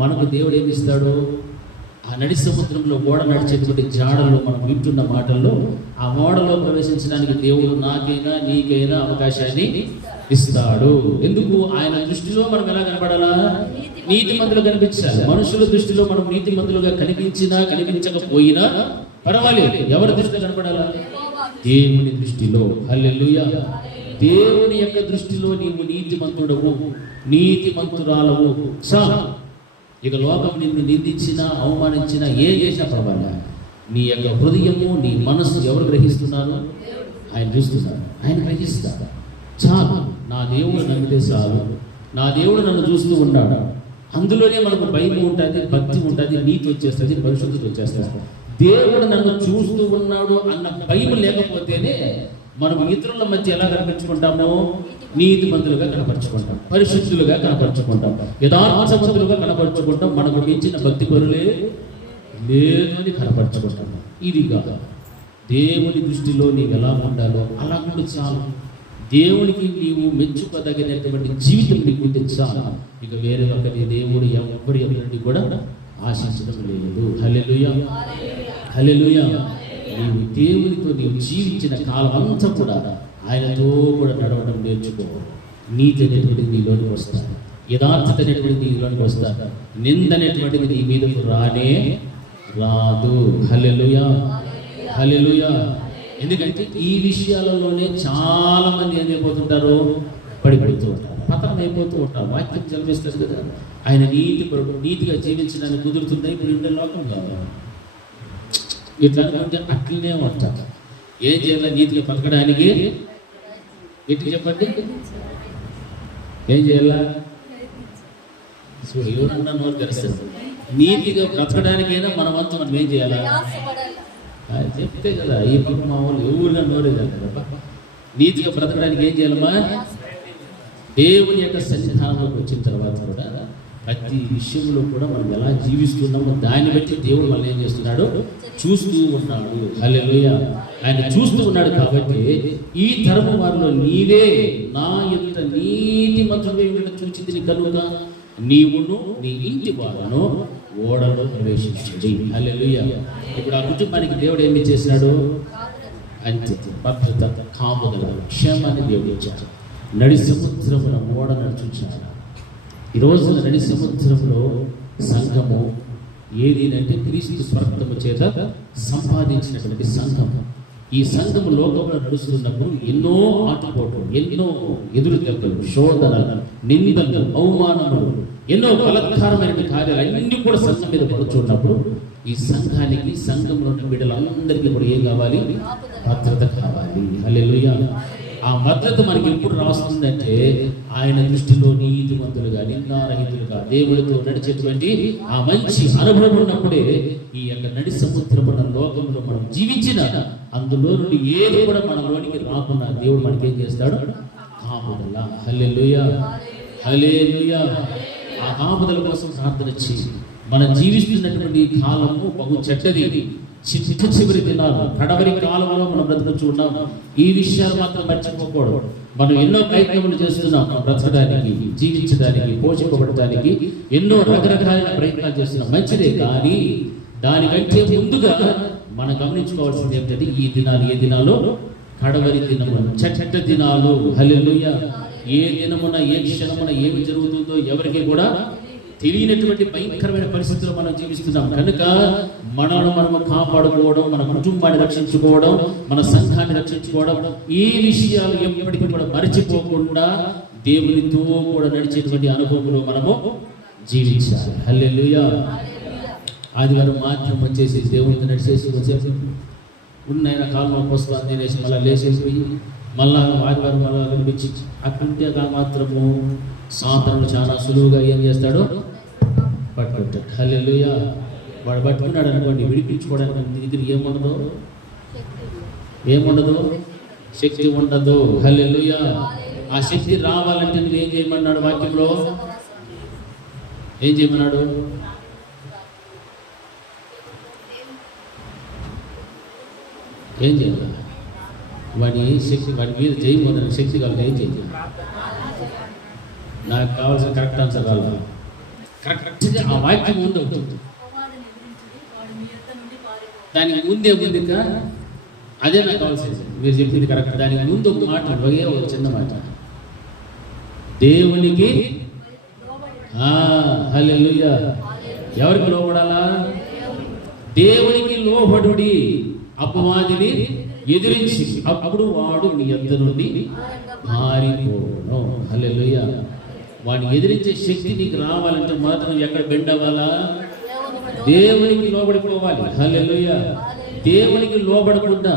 మనకు దేవుడు ఏమి ఇస్తాడు? ఆ నడి సముద్రంలో ఓడ నడిచేటువంటి జాడల్లో మనం వింటున్న మాటల్లో ఆ ఓడలో ప్రవేశించడానికి దేవుడు నాకైనా నీకైనా అవకాశాన్ని ఇస్తాడు. ఎందుకు? ఆయన దృష్టిలో మనం ఎలా కనపడాలా? నీతిమంతులు కనిపించాలి. మనుషుల దృష్టిలో మనం నీతిమంతులుగా కనిపించినా కనిపించకపోయినా పర్వాలేదు. ఎవరి దృష్టిలో కనపడాలా? దేవుని దృష్టిలో. హల్లెలూయా. దేవుని యొక్క దృష్టిలో నీవు నీతిమంతుడవు, నీతిమంతురాలవు చాలు. ఇక లోకం నిన్ను నిందించినా అవమానించినా ఏం చేసినా పర్వాలే. నీ యొక్క హృదయము, నీ మనస్సు ఎవరు గ్రహిస్తున్నారు? ఆయన చూస్తున్నారు, ఆయన గ్రహిస్తారు. చాలు, నా దేవుడు నమ్మితే చాలు, నా దేవుడు నన్ను చూస్తూ ఉన్నాడు. అందులోనే మనకు భయం ఉంటుంది, భక్తి ఉంటుంది, నీతి వచ్చేస్తుంది, పరిశుద్ధత వచ్చేస్తుంది. దేవుడు నన్ను చూస్తూ ఉన్నాడు అన్న భయం లేకపోతేనే మనం ఇతరుల మధ్య ఎలా కనిపించుకుంటామో? నీతిమంతులుగా కనపరుచుకుంటాం, పరిశుద్ధులుగా కనపరుచుకుంటాం, యథార్థవంతులుగా కనపరుచుకుంటాం. మనకు మించిన భక్తి పరులే లేదు అని కనపరుచుకుంటాం. ఇది కాదు, దేవుని దృష్టిలో నీవు ఎలా ఉండాలో అలా కూడా చాలు. దేవునికి నీవు మెచ్చుకోదగినటువంటి జీవితం నీకు ఉంటే చాలు. ఇక వేరే ఒకరి దేవుడు ఎవరి కూడా ఆశించడం లేదు. హల్లెలూయా, హల్లెలూయా. నీవు దేవునితో నీవు జీవించిన కాలం అంతా కూడా ఆయనతో కూడా నడవడం నేర్చుకో. నీతి అనేటువంటిది నీలోనికి వస్తాడు, యథార్థత అనేటువంటిది నీలోనికి వస్తాడు, నింద అనేటువంటిది నీ మీదకు రానే రాదు. హల్లెలూయా, హల్లెలూయా. ఎందుకంటే ఈ విషయాలలోనే చాలా మంది ఏం అయిపోతుంటారు? పడిపోతూ ఉంటారు, పతనం అయిపోతూ ఉంటారు. వాక్యం చదివిస్తారు కదా, ఆయన నీతిగా జీవించడానికి కుదురుతుంది. ఇప్పుడు ఇంత లోకం కాదు, ఇట్లా అనుకుంటే అట్లనే ఉంటారు. ఏం చేయాలి? నీతిగా పలకడానికి ఎట్టి చెప్పండి, ఏం చేయాలా? ఎవరన్నా నోరు తెరుస్తారు. నీతిగా బ్రతకడానికైనా మన వంతు మనం ఏం చేయాలా? ఆయన చెప్తే కదా ఈ మా వాళ్ళు ఎవరుగా నోరేదాం కదా. నీతిగా బ్రతకడానికి ఏం చేయాలమ్మా? దేవుని యొక్క సన్నిధానంలోకి వచ్చిన తర్వాత కూడా ప్రతి విషయంలో కూడా మనం ఎలా జీవిస్తున్నామో దాన్ని బట్టి దేవుడు మనం ఏం చేస్తున్నాడు? చూస్తూ ఉన్నాడు. హల్లెలూయా. ఆయన చూస్తూ ఉన్నాడు. కాబట్టి ఈ తరము వారిలో నీవే నా ఎదుట నీతిమంతుడై ఉండడం చూచింది కనుక నీవును నీ ఇంటి వారును ఓడలో ప్రవేశించండి. హల్లెలూయా. ఇప్పుడు ఆ కుటుంబానికి దేవుడు ఏమి చేసినాడు? అంతే, భద్రత, కాపుదల, క్షేమాన్ని దేవుడు ఇచ్చాడు. నడి సముద్రమున ఓడ నడుచుంచాడు. ఈ రోజున నడి సముద్రంలో సంఘము ఏది అంటే క్రీస్తు స్వర్గము చేత సంపాదించినటువంటి సంఘము. ఈ సంఘము లోకంలో నడుస్తున్నప్పుడు ఎన్నో ఆటుపోట్లు, ఎన్నో ఎదురు దెబ్బలు, శోధనలు, నిందలు, అవమానములు, ఎన్నో బలత్కారమైన కార్యాలు అన్నీ కూడా సంఘం మీద పడుచున్నప్పుడు ఈ సంఘానికి, సంఘంలో ఉన్న బిడ్డలందరికీ కూడా ఏం కావాలి? భద్రత కావాలి. హల్లెలూయా. ఆ భద్రత మనకి ఎప్పుడు రాస్తుందంటే ఆయన దృష్టిలో నీతిమంతులుగా, నిందారహితులుగా, దేవుడితో నడిచేటువంటి ఆ మంచి అనుభవం ఉన్నప్పుడే ఈ యొక్క నడి సముద్రమున లోకంలో మనం జీవించిన అందులో నుండి ఏది కూడా మనలోనికి రాకుండా దేవుడు మనకి ఏం చేస్తాడు? కాపుదల. హల్లెలూయా, హల్లెలూయా. ఆ కాపుదల కోసం ప్రార్థన చేసి మనం జీవిస్తున్నటువంటి కాలము బహు చెడ్డది. చిట్ట చివరి దినాలు, కడవరి కాలంలో మనం బ్రతుకుతూ ఉన్నాం. ఈ విషయాలు మాత్రం మర్చిపోకూడదు. మనం ఎన్నో ప్రయత్నములు చేస్తున్నాం బ్రతకడానికి, జీవించడానికి, పోషింపబడటానికి ఎన్నో రకరకాల ప్రయత్నాలు చేస్తున్నాం. మంచిదే, కానీ దానికంటే ముందుగా మనం గమనించుకోవాల్సింది ఏంటంటే ఈ దినాలు ఏ దినాలు? కడవరి దినములు, చెడ్డ దినాలు. హల్లెలూయా. ఏ దినమున, ఏ క్షణమున ఏమి జరుగుతుందో ఎవరికి కూడా తెలియనటువంటి భయంకరమైన పరిస్థితుల్లో మనం జీవిస్తున్నాం. కనుక మనల్ని మనము కాపాడుకోవడం, మన కుటుంబాన్ని రక్షించుకోవడం, మన సంఘాన్ని రక్షించుకోవడం, ఈ విషయాలు ఎప్పటికీ కూడా మర్చిపోకుండా దేవునితో కూడా నడిచేటువంటి అనుభవంలో మనము జీవించాలి. హల్లెలూయా. ఆదివారం మాత్రం వచ్చేసి దేవునితో నడిచేసి వచ్చేసి ఉన్న కాలంలో పుస్తకాలు తినేసి మళ్ళీ లేచేసిపోయి మళ్ళా ఆదివారం మళ్ళీ కనిపించి అట్టుంటే మాత్రము సాతానుడు చాలా సులువుగా ఏం చేస్తాడు? పట్టుకుంటాడు. హల్లెలూయా. వాడు పట్టుకున్నాడు అనుకోండి, విడిపించుకోవడానికి నీ దగ్గర ఏముండదు? శక్తి ఉండదు. హల్లెలూయా. ఆ శక్తి రావాలంటే నువ్వు ఏం చేయమన్నాడు? వాక్యంలో ఏం చేయమన్నాడు? ఏం చేయాలి? వాడి శక్తి, వాడి మీద చేయమోదని శక్తి కావాలి. ఏం చేయాలి? నాకు కావాల్సిన కరెక్ట్ ఆన్సర్ రావాలి. కరెక్ట్గా ఆ వాక్యం ముందు దానికి ముందే ముందుగా అదే నాకు కావాల్సింది. మీరు చెప్పింది కరెక్ట్. దానికి ముందు ఒక మాట, ఒకే ఒక చిన్న మాట, దేవునికి. హల్లెలూయా. ఎవరికి లోబడాలా? దేవునికి లోబడుడి, అపవాదిని ఎదిరించి, అప్పుడు వాడు మీ యొద్ద నుండి పారిపోవును. హల్లెలూయా. వాడిని ఎదిరించే శక్తి నీకు రావాలంటే మాత్రం ఎక్కడ బెండ్ అవ్వాలా? దేవునికి లోబడిపోవాలి. హల్లెలూయా. దేవునికి లోబడకుండా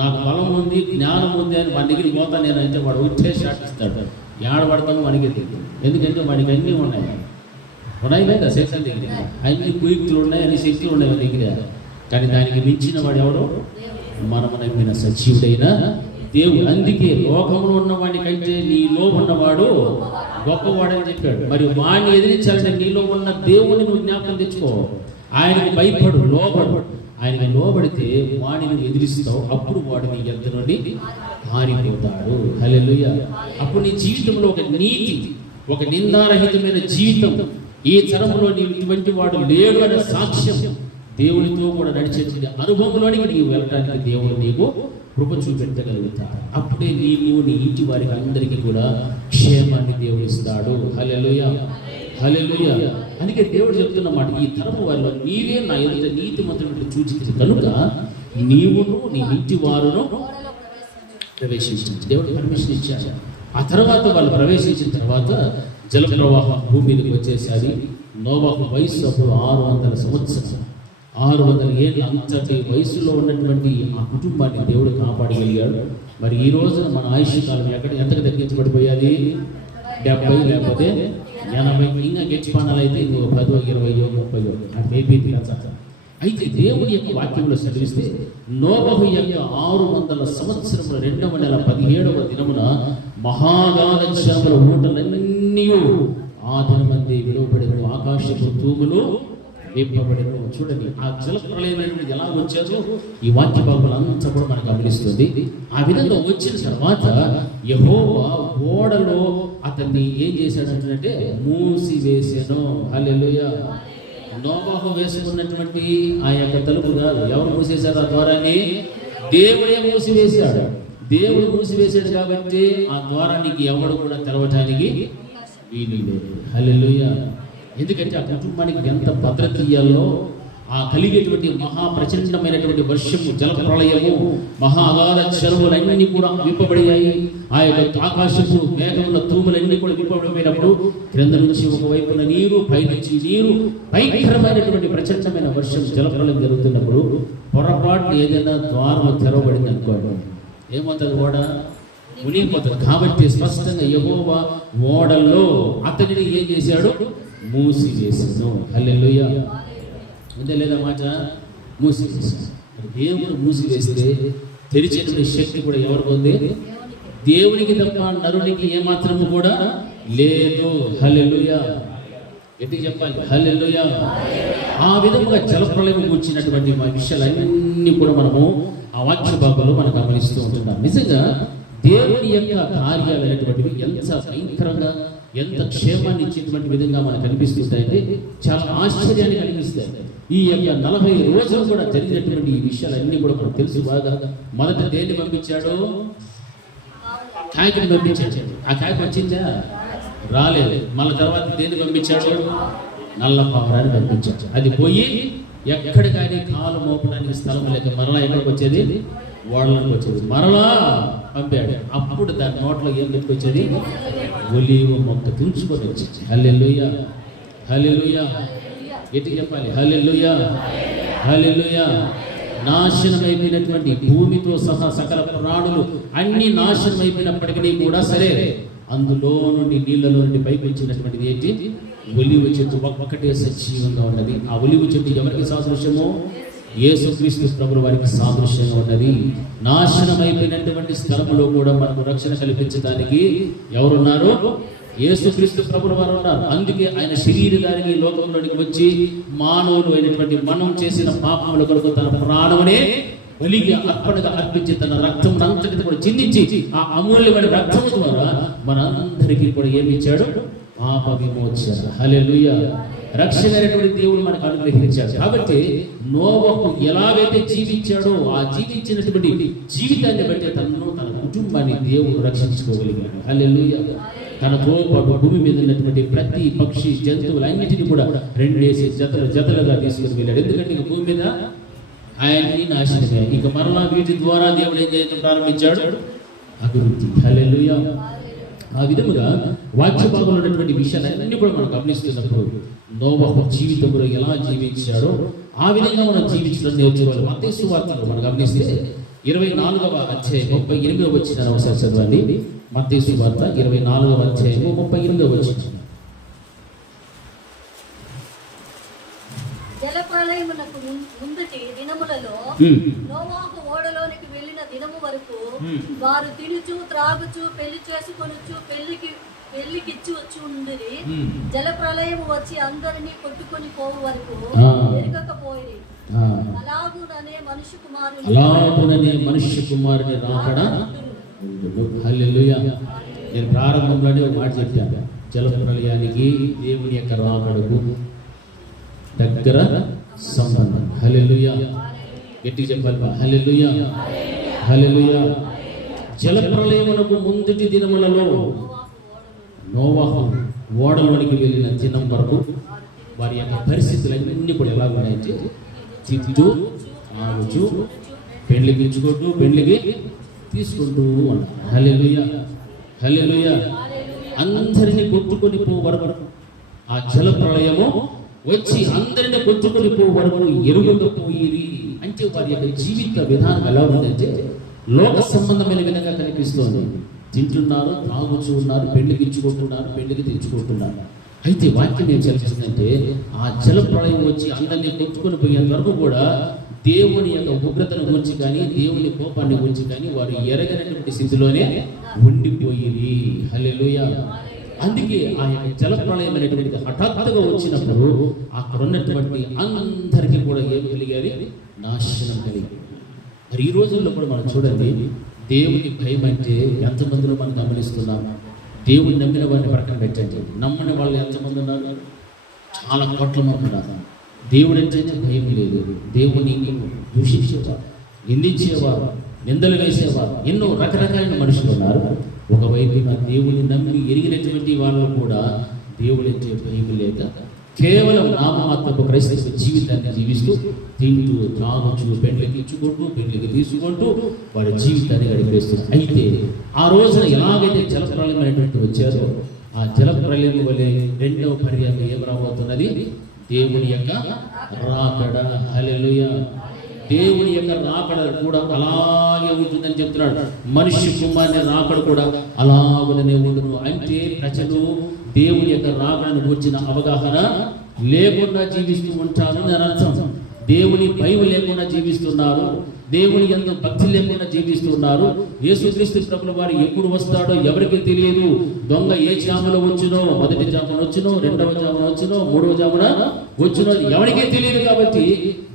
నాకు బలం ఉంది, జ్ఞానం ఉంది అని వాడి దగ్గరికి పోతాను నేను అంటే వాడు ఉట్టే శాటిస్తాడు. ఏడబడతాను వాడికి తెలియదు. ఎందుకంటే వాడికి అన్నీ ఉన్నాయి లేదా? శక్తుల దగ్గర అన్ని కుయుక్తులు ఉన్నాయి, అన్ని శక్తులు ఉన్నాయి వాడి దగ్గర. కానీ దానికి మించిన వాడు ఎవరు? మనము నమ్మిన సజీవుడైన దేవుడు. అందుకే లోకంలో ఉన్నవాడి కంటే నీలో ఉన్నవాడు గొప్పవాడని చెప్పాడు. మరి వాడిని ఎదిరించాలంటే నీలో ఉన్న దేవుడిని నువ్వు జ్ఞాపకం తెచ్చుకో. ఆయనకు భయపడు, లోబడు. ఆయనకు లోబడితే వాడిని ఎదిరిస్తావు. అప్పుడు వాడు నీ యొద్ద నుండి పారిపోతాడు. హల్లెలూయా. అప్పుడు నీ జీవితంలో ఒక నీతి, ఒక నిందారహితమైన జీవితం, ఈ తరంలో నీవు ఇటువంటి వాడు లేడు అనే సాక్ష్యం, దేవునితో కూడా నడిచేటువంటి అనుభవంలోనికి నీవు వెళ్ళడానికి దేవుడు నీకు కృప చూపెట్టగలుగుతాడు. అప్పుడే నీవు నీ ఇంటి వారికి అందరికీ కూడా క్షేమాన్ని దేవుడు ఇస్తాడు. హల్లెలూయా, హల్లెలూయా. అందుకే దేవుడు చెప్తున్న మాట, ఈ తరము వారిలో నీవే నా ఎదుట నీతిమంతుడు చూచింది కనుక నీవును నీ ఇంటి వారును ప్రవేశించింది. దేవుడు పర్మిషన్ ఇచ్చాడు. ఆ తర్వాత వాళ్ళు ప్రవేశించిన తర్వాత జల ప్రవాహం భూమి మీదకి వచ్చేసరి నోవహు వయసు అప్పుడు 600 సంవత్సరాలు, 600 ఏళ్ళ అంతటి వయసులో ఉన్నటువంటి ఆ కుటుంబాన్ని దేవుడు కాపాడగలిగాడు. మరి ఈ రోజున మన ఆయుష్ కాలం ఎంతకు తగ్గించబడిపోయాది? 70 లేకపోతే 80. ఇంకా గెచ్చిపానాలు అయితే ఇంకొక 10, 20, 30 అది అయిపోయింది కదా. అయితే దేవుని యొక్క వాక్యంలో సెలవిస్తే నోవహు యొక్క 600 సంవత్సరముల 2వ నెల 17వ దినమున మహాగాధ చేపల ఊటలన్నీ ఆ దినమందే విలువబడిన ఆకాశపు తూములు విప్పబడిన. చూడండి ఆ జల ప్రళయం అనేది ఎలా వచ్చారో ఈ వాక్య భాగం అంతా కూడా మనకు గమనిస్తుంది. ఆ విధంగా వచ్చిన తర్వాత యెహోవా ఓడలో అతన్ని ఏం చేశాడంటే మూసివేసెను. హల్లెలూయా. నోవహు వేసుకున్నటువంటి ఆ యొక్క తలుపు కాదు, ఎవరు మూసేశారు ఆ ద్వారాన్ని? దేవుడే మూసివేశాడు. దేవుడు మూసివేశాడు కాబట్టి ఆ ద్వారానికి ఎవడు కూడా తెరవటానికి వీలు లేదు. హల్లెలూయా. ఎందుకంటే ఆ కుటుంబానికి ఎంత భద్రత ఇయ్యాలో, ఆ కలిగేటువంటి మహాప్రచండమైనటువంటి వర్షము, జల ప్రళయము, మహా అగాధ చెరువులన్నీ కూడా విప్పబడియాయి. ఆ యొక్క ఆకాశపు మేఘముల తూములన్నీ కూడా విప్పబడిపోయినప్పుడు క్రింద నుంచి ఒకవైపున నీరు, పైనుంచి నీరు, భయంకరమైనటువంటి ప్రచండమైన వర్షం, జల ప్రళయం జరుగుతున్నప్పుడు పొరపాటు ఏదైనా ద్వారం తెరవబడింది అనుకోండి, ఏమవుతుంది? ఓడ మునిగిపోతుంది. కాబట్టి స్పష్టంగా యెహోవా ఓడల్లో అతనిని ఏం చేశాడు? మూసివేసాను. హల్లెలూయా. ఉందే లేదా మాట? మూసివేసాను. దేవుడు మూసివేస్తే తెరిచేటువంటి శక్తి కూడా ఎవరికి ఉంది? దేవునికి తప్ప నరునికి ఏమాత్రము కూడా లేదు. హల్లెలూయా. ఎట్టి చెప్పాలి? హల్లెలూయా. ఆ విధముగా జలప్రళయం కూర్చున్నటువంటి మా విషయాలన్నీ కూడా మనము ఆ వాక్య భాగంలో మనం గమనిస్తూ ఉంటున్నాం. నిజంగా దేవుని యొక్క కార్యాలు అనేటువంటివి ఎంత భయంకరంగా, ఎంత క్షేమాన్ని ఇచ్చేటువంటి విధంగా మనకు కనిపిస్తుంటాయంటే చాలా ఆశ్చర్యాన్ని కలిగిస్తాయి. ఈ యొక్క 40 రోజులు కూడా జరిగినటువంటి ఈ విషయాలన్నీ కూడా మనకు తెలుసు బాగా. మొదట దేన్ని పంపించాడు? కాయకుని పంపించాడు. ఆ కాయకు వచ్చిందా? రాలేదు. మళ్ళీ తర్వాత దేన్ని పంపించాడు? నల్ల పావురాన్ని పంపించాడు. అది పోయి ఎక్కడ కానీ కాలు మోపడానికి స్థలం లేక మరలా ఎక్కడికి వచ్చేది? ఓడలోకి వచ్చేది. మరలా పంపాడు. అప్పుడు దాని నోట్లో ఏం పెట్టుకొచ్చేది? ఒలీవ మొక్క తుంచుకొని వచ్చేది. హల్లెలూయా. హల్లెలూయా. ఎట్టి చెప్పాలి? హల్లెలూయా. హల్లెలూయా. నాశనమైపోయినటువంటి భూమితో సహా సకల ప్రాణులు అన్ని నాశనం అయిపోయినప్పటికీ కూడా సరే, అందులో నుండి నీళ్ళలో నుండి పైకి వచ్చినటువంటిది ఏంటి? ఒలివ చెట్టు ఒక్కటే సజీవంగా ఉన్నది. ఆ ఒలివ చెట్టు ఎవరికి సాదృశ్యమో? యేసుక్రీస్తు ప్రభువు వారికి సాదృశ్యంగా ఉన్నది. నాశనమైపోయినటువంటి స్థలంలో కూడా మనకు రక్షణ కల్పించడానికి ఎవరున్నారు? యేసుక్రీస్తు ప్రభువు వారు ఉన్నారు. అందుకే ఆయన శరీరధారికి లోకంలోనికి వచ్చి మానవులు అయినటువంటి మనం చేసిన పాపముల కొరకు తన ప్రాణమునే బలిగా అర్పణగా అర్పించి తన రక్తం అంతటిని కూడా చిందించి ఆ అమూల్యమైన రక్తము ద్వారా మనందరికీ కూడా ఏమి ఇచ్చాడు? పాప విమోచన. హల్లెలూయా. రక్షణమైనటువంటి దేవుడు మనకు అనుగ్రహించాడు. కాబట్టి నోవహు ఎలాగైతే జీవించాడో ఆ జీవించినటువంటి జీవితాన్ని బట్టి తనను, తన కుటుంబాన్ని దేవుడు రక్షించుకోగలిగాడు. హల్లెలూయా. తనతో పాటు భూమి మీద ఉన్నటువంటి ప్రతి పక్షి, జంతువులన్నిటిని కూడా 2 జతలుగా తీసుకుని వెళ్ళాడు. ఎందుకంటే ఇక భూమి మీద ఆయన్ని నాశనమే. ఇక మరలా వీటి ద్వారా దేవుడు ఏం చేయడం ప్రారంభించాడు? అభివృద్ధి. హల్లెలూయా. ఆ విధముగా వాక్య భాగంలో ఉన్నటువంటి విషయాలన్నీ కూడా మనం గమనిస్తున్నప్పుడు నోవహు జీవితంలో ఎలా జీవించాడో ఆ విధంగా మనం జీవించడం నేర్చుకోవాలి. మత్తయి సువార్తలో మనం గమనిస్తే 24వ అధ్యాయం 38వ వచనం ఒకసారి చదవండి. మత్తయి సువార్త 24వ అధ్యాయం 38వ వచనం. జలప్రళయమునకు ముందటి దినములలో నోవహు ఓడలోనికి వెళ్ళిన దినము వరకు వారు తినుచు, త్రాగుచు, పెళ్లి చేసుకొనుచు, పెళ్లికిచ్చి ఉండిరి. జలప్రళయము వచ్చి అందరినీ కొట్టుకొని పోవు వరకు ఎరగకపోయి అలాగుననే మనుష్య కుమారుని రాకడ. హల్లెలూయా. నేను ప్రారంభంలోనే ఒక మాట చెప్పాను. జలప్రళయానికి దేవుని యొక్క రాకడకు దగ్గర సంబంధం. హల్లెలూయా. గట్టి చెప్పాలి. హల్లెలూయా. హల్లెలూయా. జలప్రళయమునకు ముందుటి దినములలో నోవహు ఓడలోనికి వెళ్ళిన దినం వరకు వారి యొక్క పరిస్థితులన్నీ కూడా ఎలా ఉన్నాయంటే తింటూ, ఆడుచు, పెండ్లికి తీసుకుంటూ ఉన్నారు. హల్లెలూయా. హల్లెలూయా. అందరినీ కొట్టుకొని పో వరకు ఆ జలప్రళయము వచ్చి అందరినీ కొట్టుకొని పో వరకు ఎరుగకపోయి అంటే వారి యొక్క జీవిత విధానం ఎలా ఉందంటే లోక సంబంధమైన విధంగా కనిపిస్తోంది. తింటున్నారు, తాగుచూ ఉన్నారు, పెళ్లికి ఇచ్చుకుంటున్నారు, పెళ్లికి తెచ్చుకుంటున్నారు. అయితే వాక్యం ఏం చెల్లిస్తుందంటే ఆ జల ప్రళయం వచ్చి అందరినీ కొట్టుకొని పోయేంత వరకు కూడా దేవుని యొక్క ఉగ్రతను గురించి కానీ దేవుని కోపాన్ని గురించి కానీ వారు ఎరగనటువంటి స్థితిలోనే ఉండిపోయింది. హల్లెలూయా. అందుకే ఆ యొక్క జల ప్రళయం అనేటువంటిది హఠాత్తుగా వచ్చినప్పుడు అక్కడ ఉన్నటువంటి అందరికీ కూడా ఏం కలిగాలి? నాశనం కలిగి. మరి ఈ రోజుల్లో కూడా మనం చూడండి, దేవుని భయం అంటే ఎంతమందిలో మనం గమనిస్తున్నాం. దేవుని నమ్మిన వారిని ప్రక్కన పెట్టండి, నమ్మని వాళ్ళు ఎంతమంది ఉన్నారు? చాలా కోట్ల మంది ఉన్నారు. దేవుడు అంటేనే భయం లేదు. దేవుని దూషించేవారు, నిందించేవారు, నిందలు వేసేవారు, ఎన్నో రకరకాలైన మనుషులు ఉన్నారు. ఒకవైపున దేవుని నమ్మి ఎరిగినటువంటి వాళ్ళు కూడా దేవుడు అంటే భయం లేక కేవలం నామమాత్రపు క్రైస్తవ జీవితాన్ని జీవిస్తూ తింటూ తాగుచూ పెళ్లికి ఇచ్చుకుంటూ పెళ్లికి తీసుకుంటూ వాడి జీవితాన్ని గడిపేస్తున్నారు. అయితే ఆ రోజున ఎలాగైతే జలప్రళయం అనేటువంటి వచ్చారో ఆ జలప్రళయం వలె రెండవ పర్యాయం ఏం రాబోతున్నది? దేవుని యొక్క రాకడ. హల్లెలూయా. దేవుని యొక్క రాకడ కూడా అలాగే ఉంటుందని చెప్తున్నాడు. మనిషి కుమారుని రాకడ కూడా అలాగనే ఉండును. అంటే ప్రజలు దేవుని యొక్క రాకడను గురించిన అవగాహన లేకుండా జీవిస్తూ ఉంటారు అని అర్థం. దేవుని భయం లేకుండా జీవిస్తున్నారు, దేవుని యందు భక్తి లేకుండా జీవిస్తున్నారు. యేసుక్రీస్తు ప్రభువు వారు ఎప్పుడు వస్తాడో ఎవరికి తెలియదు. దొంగ ఏ జాములో వచ్చునో, మొదటి జామున వచ్చునో, రెండవ జామున వచ్చునో, మూడవ జామున వచ్చునో ఎవరికీ తెలియదు. కాబట్టి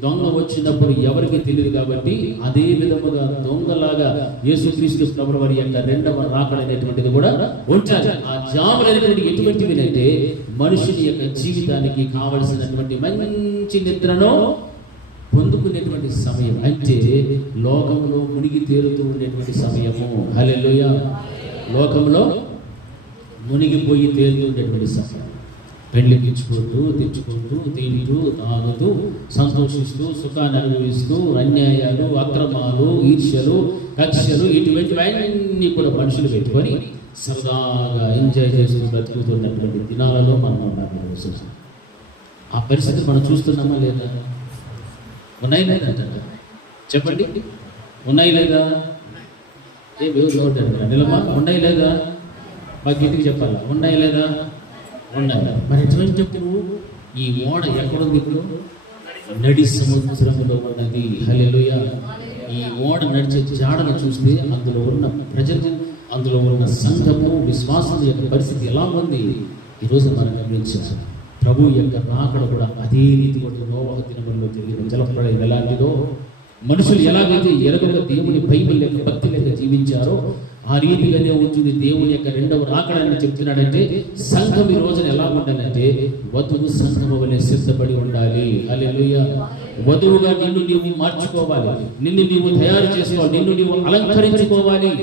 దొంగ వచ్చినప్పుడు ఎవరికి తెలియదు. కాబట్టి అదే విధముగా దొంగలాగా యేసుక్రీస్తు ప్రభువు వారి యొక్క రెండవ రాకడ అనేటువంటిది కూడా ఉంచాలి. ఆ జాములు అనేటువంటి ఎటువంటివి అంటే మనుషుని యొక్క జీవితానికి కావలసినటువంటి మంచి నిద్రను పొందుకునేటువంటి సమయం. అంటే లోకంలో మునిగి తేలుతూ ఉండేటువంటి సమయము. హల్లెలూయా. లోకంలో మునిగిపోయి తేలుతూ ఉండేటువంటి సమయం. పెళ్లికించుకుంటూ తెచ్చుకుంటూ తింటూ తాగుతూ సంతోషిస్తూ సుఖాన్ని అనుభవిస్తూ అన్యాయాలు, అక్రమాలు, ఈర్ష్యలు, కక్షలు ఇటువంటివన్నీ కూడా మనుషులు పెట్టుకొని సరదాగా ఎంజాయ్ చేస్తూ బ్రతుకుతున్నటువంటి దినాలలో మనం ఉన్నాము. ఆ పరిస్థితి మనం చూస్తున్నామా లేదా? ఉన్నాయి లేదా చెప్పండి, ఉన్నాయి లేదా? ఏ నిలమా ఉన్నాయి లేదా? మాకు ఇంటికి చెప్పాలా? ఉన్నాయి లేదా? ఉన్నాయి. మరి ఎటువంటిప్పుడు ఈ ఓడ ఎక్కడుంది? ఇప్పుడు నడి సముద్రంలో ఉన్నది. హల్లెలూయా. ఈ ఓడ నడిచే జాడను చూస్తే అందులో ఉన్న ప్రజలు, అందులో ఉన్న సంఘము, విశ్వాసం యొక్క పరిస్థితి ఎలా ఉంది ఈరోజు మనం గమనించాలి. ప్రభు యొక్క రాకడ కూడా అదే రీతి కూడా నోవహు దినములలో జరిగిన జలప్రళయం ఎలాంటిదో, మనుషులు ఎలాగైతే ఎరగక దేవుని భయం లేక భక్తి లేక జీవించారో ఆ రీతిగానే ఉంటుంది దేవుని యొక్క రెండవ రాకడ అని చెప్తున్నాడంటే సంఘం ఈ రోజున ఎలా ఉండాలంటే వధువు సంఘము వలె సిద్ధపడి ఉండాలి. హల్లెలూయా. వధువుగా నిన్ను నీవు మార్చుకోవాలి, నిన్ను నీవు తయారు చేసుకోవాలి, నిన్ను నీవు అలంకరించుకోవాలి.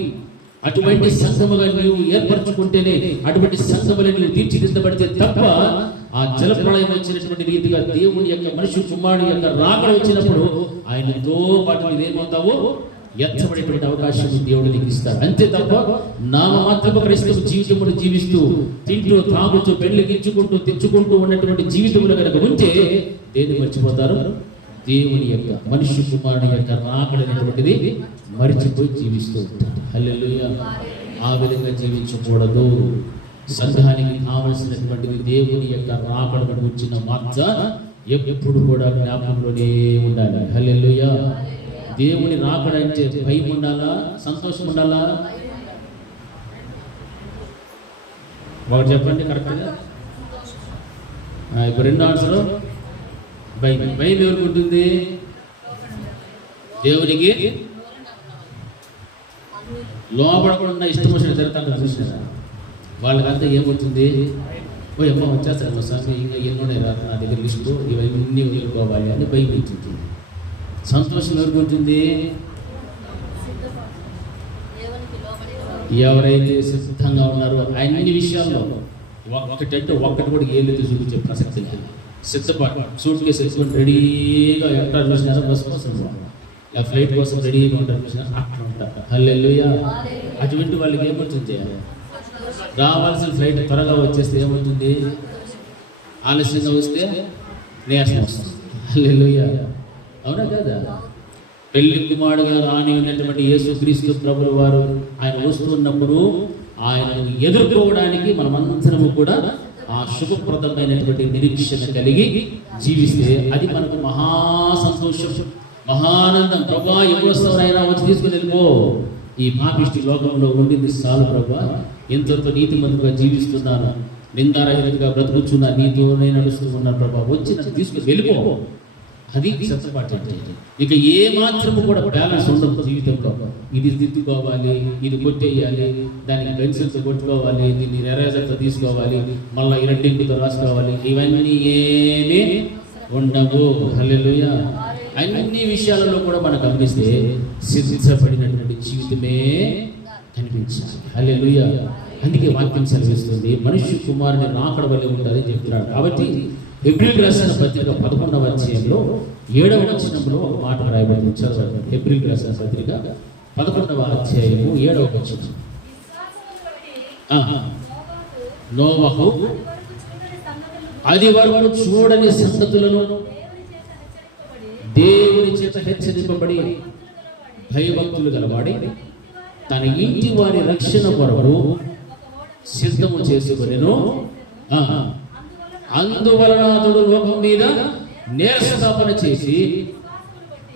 అటువంటి సంఘముగా నీవు ఏర్పరచుకుంటేనే, అటువంటి సంఘములను నీవు తీర్చిదిద్దబడితే తప్ప ఆ జలప్రళయం వచ్చినటువంటి రీతిగా దేవుని యొక్క మనిషి కుమారుడు యొక్క రాకడ వచ్చినప్పుడు ఆయనతో పాటు నీవేమవుతావో ఎత్తబడేటువంటి అవకాశం దేవుడు నీకు ఇస్తాడు. అంతే తప్ప నామమాత్రపు క్రైస్తవ జీవితమును జీవిస్తూ తింటూ తాగుతూ పెళ్లికించుకుంటూ తెచ్చుకుంటూ ఉన్నటువంటి జీవితములు కనుక ఉంటే దేన్ని మర్చిపోతారు? దేవుని యొక్క మనిషి కుమారుడు యొక్క రాకడ అనేటువంటిది మరిచిపోయి జీవిస్తూ ఉంటారు. హల్లెలూయా. ఆ విధంగా జీవించకూడదు. సంఘానికి కావలసినటువంటిది దేవుని యొక్క రాకడను గురించిన వార్త ఎప్పుడు కూడా జ్ఞాపకంలోనే ఉండాలి. హల్లెలూయా. దేవుని రాకడ అంటే భయం ఉండాలా, సంతోషం ఉండాలా? ఒకటి చెప్పండి కరెక్ట్గా. ఇప్పుడు రెండు ఆన్సర్. భయం. భయం ఎవరికి ఉంటుంది? దేవునికి లోపడకుండా ఇష్టం వచ్చిన జరుగుతాను చూసినారా? వాళ్ళకంతా ఏమవుతుంది? ఓ అమ్మ వచ్చేస్తారు స్వామి, ఇంకా ఎన్నోనే రాదు నా దగ్గర లిస్టు, ఇవన్నీ వదులుకోవాలి అని భయం ఉంటుంది. సంతోషం ఎవరికి ఉంటుంది? ఎవరైతే సిద్ధంగా ఉన్నారో అన్ని విషయాల్లో ఒక్కటంటే ఒక్కటి కూడా ఏలేదు చూపించే ప్రసక్తి లేదు. సిద్ధపాటు సూట్ కేసు వేసుకొని రెడీగా ఎక్కడ చూసినారో బస్ కోసం ఫ్లైట్ కోసం రెడీగా ఉంటారు చూసినారు, అక్కడ ఉంటారు. హల్లెలూయా. అటువంటి వాళ్ళకి ఏమవుతుంది? రావాల్సిన ఫ్లైట్ త్వరగా వచ్చేస్తే ఏమవుతుంది? ఆలస్యంగా వస్తే నీరసం వస్తుంది. హల్లెలూయా. అవునా కదా? పెళ్లి కుమారుడుగా రాని ఉన్నటువంటి యేసుక్రీస్తు ప్రభువు వారు ఆయన వస్తున్నప్పుడు ఆయనను ఎదుర్కోవడానికి మనమందరము కూడా ఆ శుభప్రదమైనటువంటి నిరీక్షణ కలిగి జీవిస్తే అది మనకు మహా సంతోషం, మహానందం. ప్రభా ఎవరైనా వచ్చి తీసుకుని వెళ్ళిపో, ఈ పాపిష్టి లోకంలో ఉండింది చాలు ప్రభా, ఎంతో నీతిమంతుగా జీవిస్తున్నాను, నిందారహితంగా బ్రతుకుతున్నా, నీతోనే నడుస్తూ ఉన్నాను ప్రభా, వచ్చి నన్ను తీసుకుని వెళ్ళిపో. అది సత్యపాటు అంటే. ఇక ఏ మాత్రము కూడా బ్యాలెన్స్ ఉండదు జీవితంలో. ఇది దిద్దుకోవాలి, ఇది కొట్టేయాలి, దానికి పెన్సిల్తో కొట్టుకోవాలి, దీన్ని ఎరేజర్తో తీసుకోవాలి, మళ్ళీ ఇరటింపుతో రాసుకోవాలి, ఇవన్నీ ఏమీ ఉండవు. హల్లెలూయా. అన్ని విషయాలలో కూడా మనం గమనిస్తే సిద్ధపడినటువంటి జీవితమే కనిపించాలి. హల్లెలూయా. అందుకే వాక్యం సెలవిస్తుంది, మనుష్య కుమారుని రాకడ వలె ఉండాలని చెప్తున్నాడు. కాబట్టి హెబ్రీయులకు రాసిన పత్రిక 11వ అధ్యాయంలో 7వ వచనంలో ఒక మాట రాయబడింది. చదవండి. హెబ్రీయులకు రాసిన పత్రిక 11వ అధ్యాయము 7వ వచనం. నోవహు అది వరకు చూడని సంగతులను దేవుని చేత హెచ్చరింపబడి భయభక్తులు గలవాడి తన ఇంటి వారి రక్షణ కొరకు సిద్ధము చేసుకొనెను. అందువలన అతడు లోకం మీద నేరస్థాపన చేసి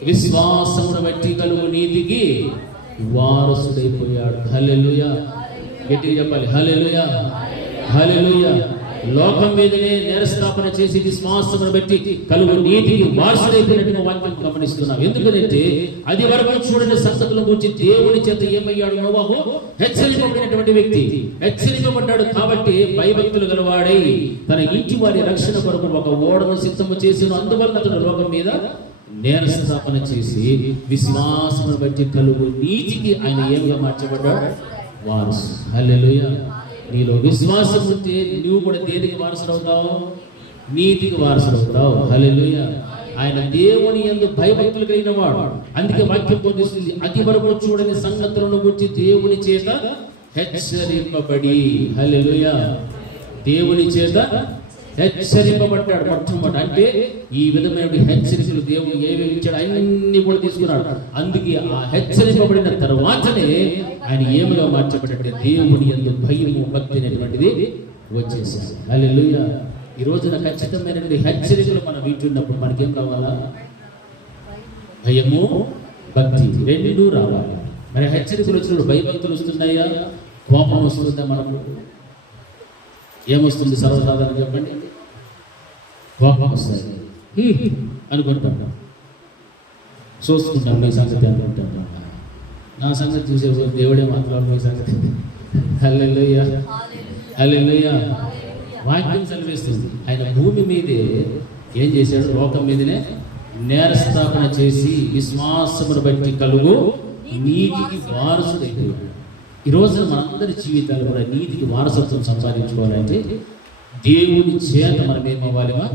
విశ్వాసమును బట్టి కలుగు నీతికి వారసుడైపోయాడు. హల్లెలూయా. గట్టిగా చెప్పాలి, హల్లెలూయా, హల్లెలూయా. లోకం మీదనే నేరస్థాపన చేసి విశ్వాసమును బట్టి కలుగు నీతికి వారసుడైపోయినట్టుగా వాక్యం గమనిస్తున్నాం. ఎందుకంటే అది వరకు చూడని సంగతుల గురించి దేవుని చేత ఏమయ్యాడు నోవహు? హెచ్చరింపబడినటువంటి వ్యక్తి. హెచ్చరింపబడ్డాడు కాబట్టి భయభక్తులు గలవాడై తన ఇంటి వారి రక్షణ కొరకు ఒక ఓడను సిద్ధము చేసిన. అందువల్ల అతడు లోకం మీద నేరస్థాపన చేసి విశ్వాసమును బట్టి కలుగు నీతికి ఆయన ఏమిగా మార్చబడ్డాడు? వారసు. హల్లెలూయా. నీలో విశ్వాసం ఉంటే నువ్వు కూడా దేనికి వారసుడవుతావు? నీతికి వారసుడవుతావు. హల్లెలూయా. ఆయన దేవుని యందు భయభక్తులు కలిగిన వాడు. అందుకే వాక్యం బోధిస్తుంది, అది వరకు చూడని సంగతులను గురించి దేవుని చేత హెచ్చరింపబడి. హల్లెలూయా. దేవుని చేత హెచ్చరింపబడ్డాడు మొట్టమొదటి. అంటే ఈ విధమైన హెచ్చరికలు దేవుడు ఏమేమి ఇచ్చాడు అన్ని కూడా తీసుకున్నాడు. అందుకే ఆ హెచ్చరింపబడిన తర్వాతనే ఆయన ఏమిగా మార్చబడ్డాడు? దేవుని యందు భయము భక్తి అనేటువంటిది వచ్చేసాడు. హల్లెలూయా. ఈ రోజున ఖచ్చితమైనటువంటి హెచ్చరికలు మనం వింటున్నప్పుడు మనకేం కావాలా? భయము భక్తి రెండూ రావాలి. మరి హెచ్చరికలు వచ్చినప్పుడు భయభక్తులు వస్తున్నాయా? కోపం వస్తుందా? మనకు ఏమొస్తుంది? సర్వసాధారణ చెప్పండి, కోపం వస్తుంది అనుకుంటాం, చూసుకుంటాం. నీ సంగతి అనుకుంటాం, నా సంగతి చూసే దేవుడే మాట్లాడు మీ సంగతి. హల్లెలూయా, హల్లెలూయా. వాక్యం సెలవిస్తుంది, ఆయన భూమి మీదే ఏం చేశాడు? లోకం మీదనే నేరస్థాపన చేసి విశ్వాసమును బట్టి కలుగు నీతికి వారసుడైపోయాడు. ఈ రోజున మనందరి జీవితాలు కూడా నీతికి వారసత్వం సంపాదించుకోవాలంటే దేవుని చేత మనం ఏమవ్వాలిమా?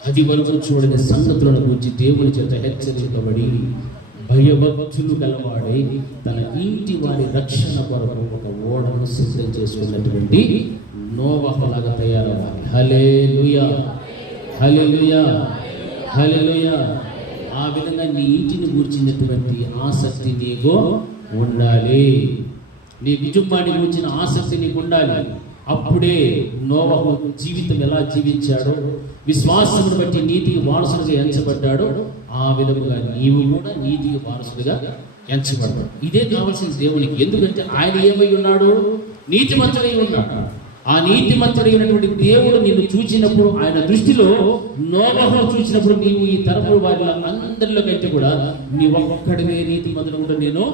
అది వరకు చూడని సంగతులను గురించి దేవుని చేత హెచ్చరింపబడి భయభక్తులు గలవాడై తన ఇంటి వారి రక్షణ కొరకు ఒక ఓడను సిద్ధం చేసుకున్నటువంటి నోవహులాగా తయారవ్వాలి. హల్లెలూయా, హల్లెలూయా, హల్లెలూయా. ఆ విధంగా నీ ఇంటిని గురించినటువంటి ఆసక్తి నీకు ఉండాలి. నీ కుటుంబాన్ని గురించిన ఆసక్తి నీకు ఉండాలి. అప్పుడే నోవహు జీవితం ఎలా జీవించాడో, విశ్వాసమును బట్టి నీతికి వారసుడిగా ఎంచబడ్డాడో, ఆ విధముగా నీవు కూడా నీతికి వారసుడిగా ఎంచబడ్డాడు. ఇదే కావాల్సిన దేవునికి. ఎందుకంటే ఆయన ఏమై ఉన్నాడు? నీతిమంతుడై ఉన్నాడు. ఆ నీతిమంతుడైనటువంటి దేవుడు నిన్ను చూచినప్పుడు, ఆయన దృష్టిలో నోవహును చూసినప్పుడు, నీవు ఈ తరపు వారి అందరిలో కంటే కూడా నీ ఒక్కడివే నీతిమంతుడు నేను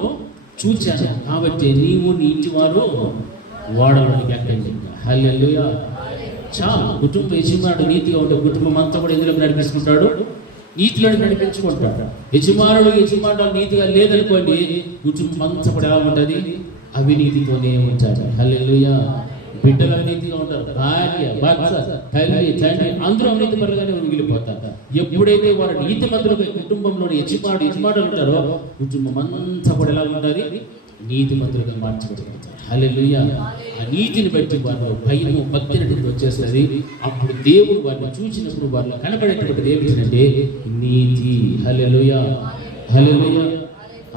చూచాను. కాబట్టి నీవు నీ ఇంటి వారు ఓడలోనికి ఎక్కండి. హల్లెలూయా. చాలు. కుటుంబ యజమానుడు నీతిగా ఉంటే కుటుంబం అంతా కూడా ఎందులో నడిపించుకుంటాడు? నీతిలో నడిపించుకుంటాడు. యజమానుడు నీతిగా లేదనుకోండి, కుటుంబం అంతా కూడా ఎలా ఉంటుంది? అవినీతితోనే ఉంటారు. హల్లెలూయా. బిడ్డలు అవినీతిగా ఉంటారు. భార్య, భర్త, తల్లి, తండ్రి అందరూ అవినీతి పరులుగానే మిగిలిపోతారు. ఎప్పుడైతే వారు నీతి మంతులుగా కుటుంబంలోని యజమానులు ఉంటారో కుటుంబం అంతా కూడా ఎలా ఉంటుంది? నీతి మంతులుగా మార్చబడతారు. హల్లెలూయా. ఆ నీతిని బట్టి వారు భయము భక్తి అనేది వచ్చేస్తుంది. అప్పుడు దేవుడు వారిని చూసినప్పుడు వారిలో కనబడేటువంటి ఏమిటంటే నీతి. హల్లెలూయా, హల్లెలూయా.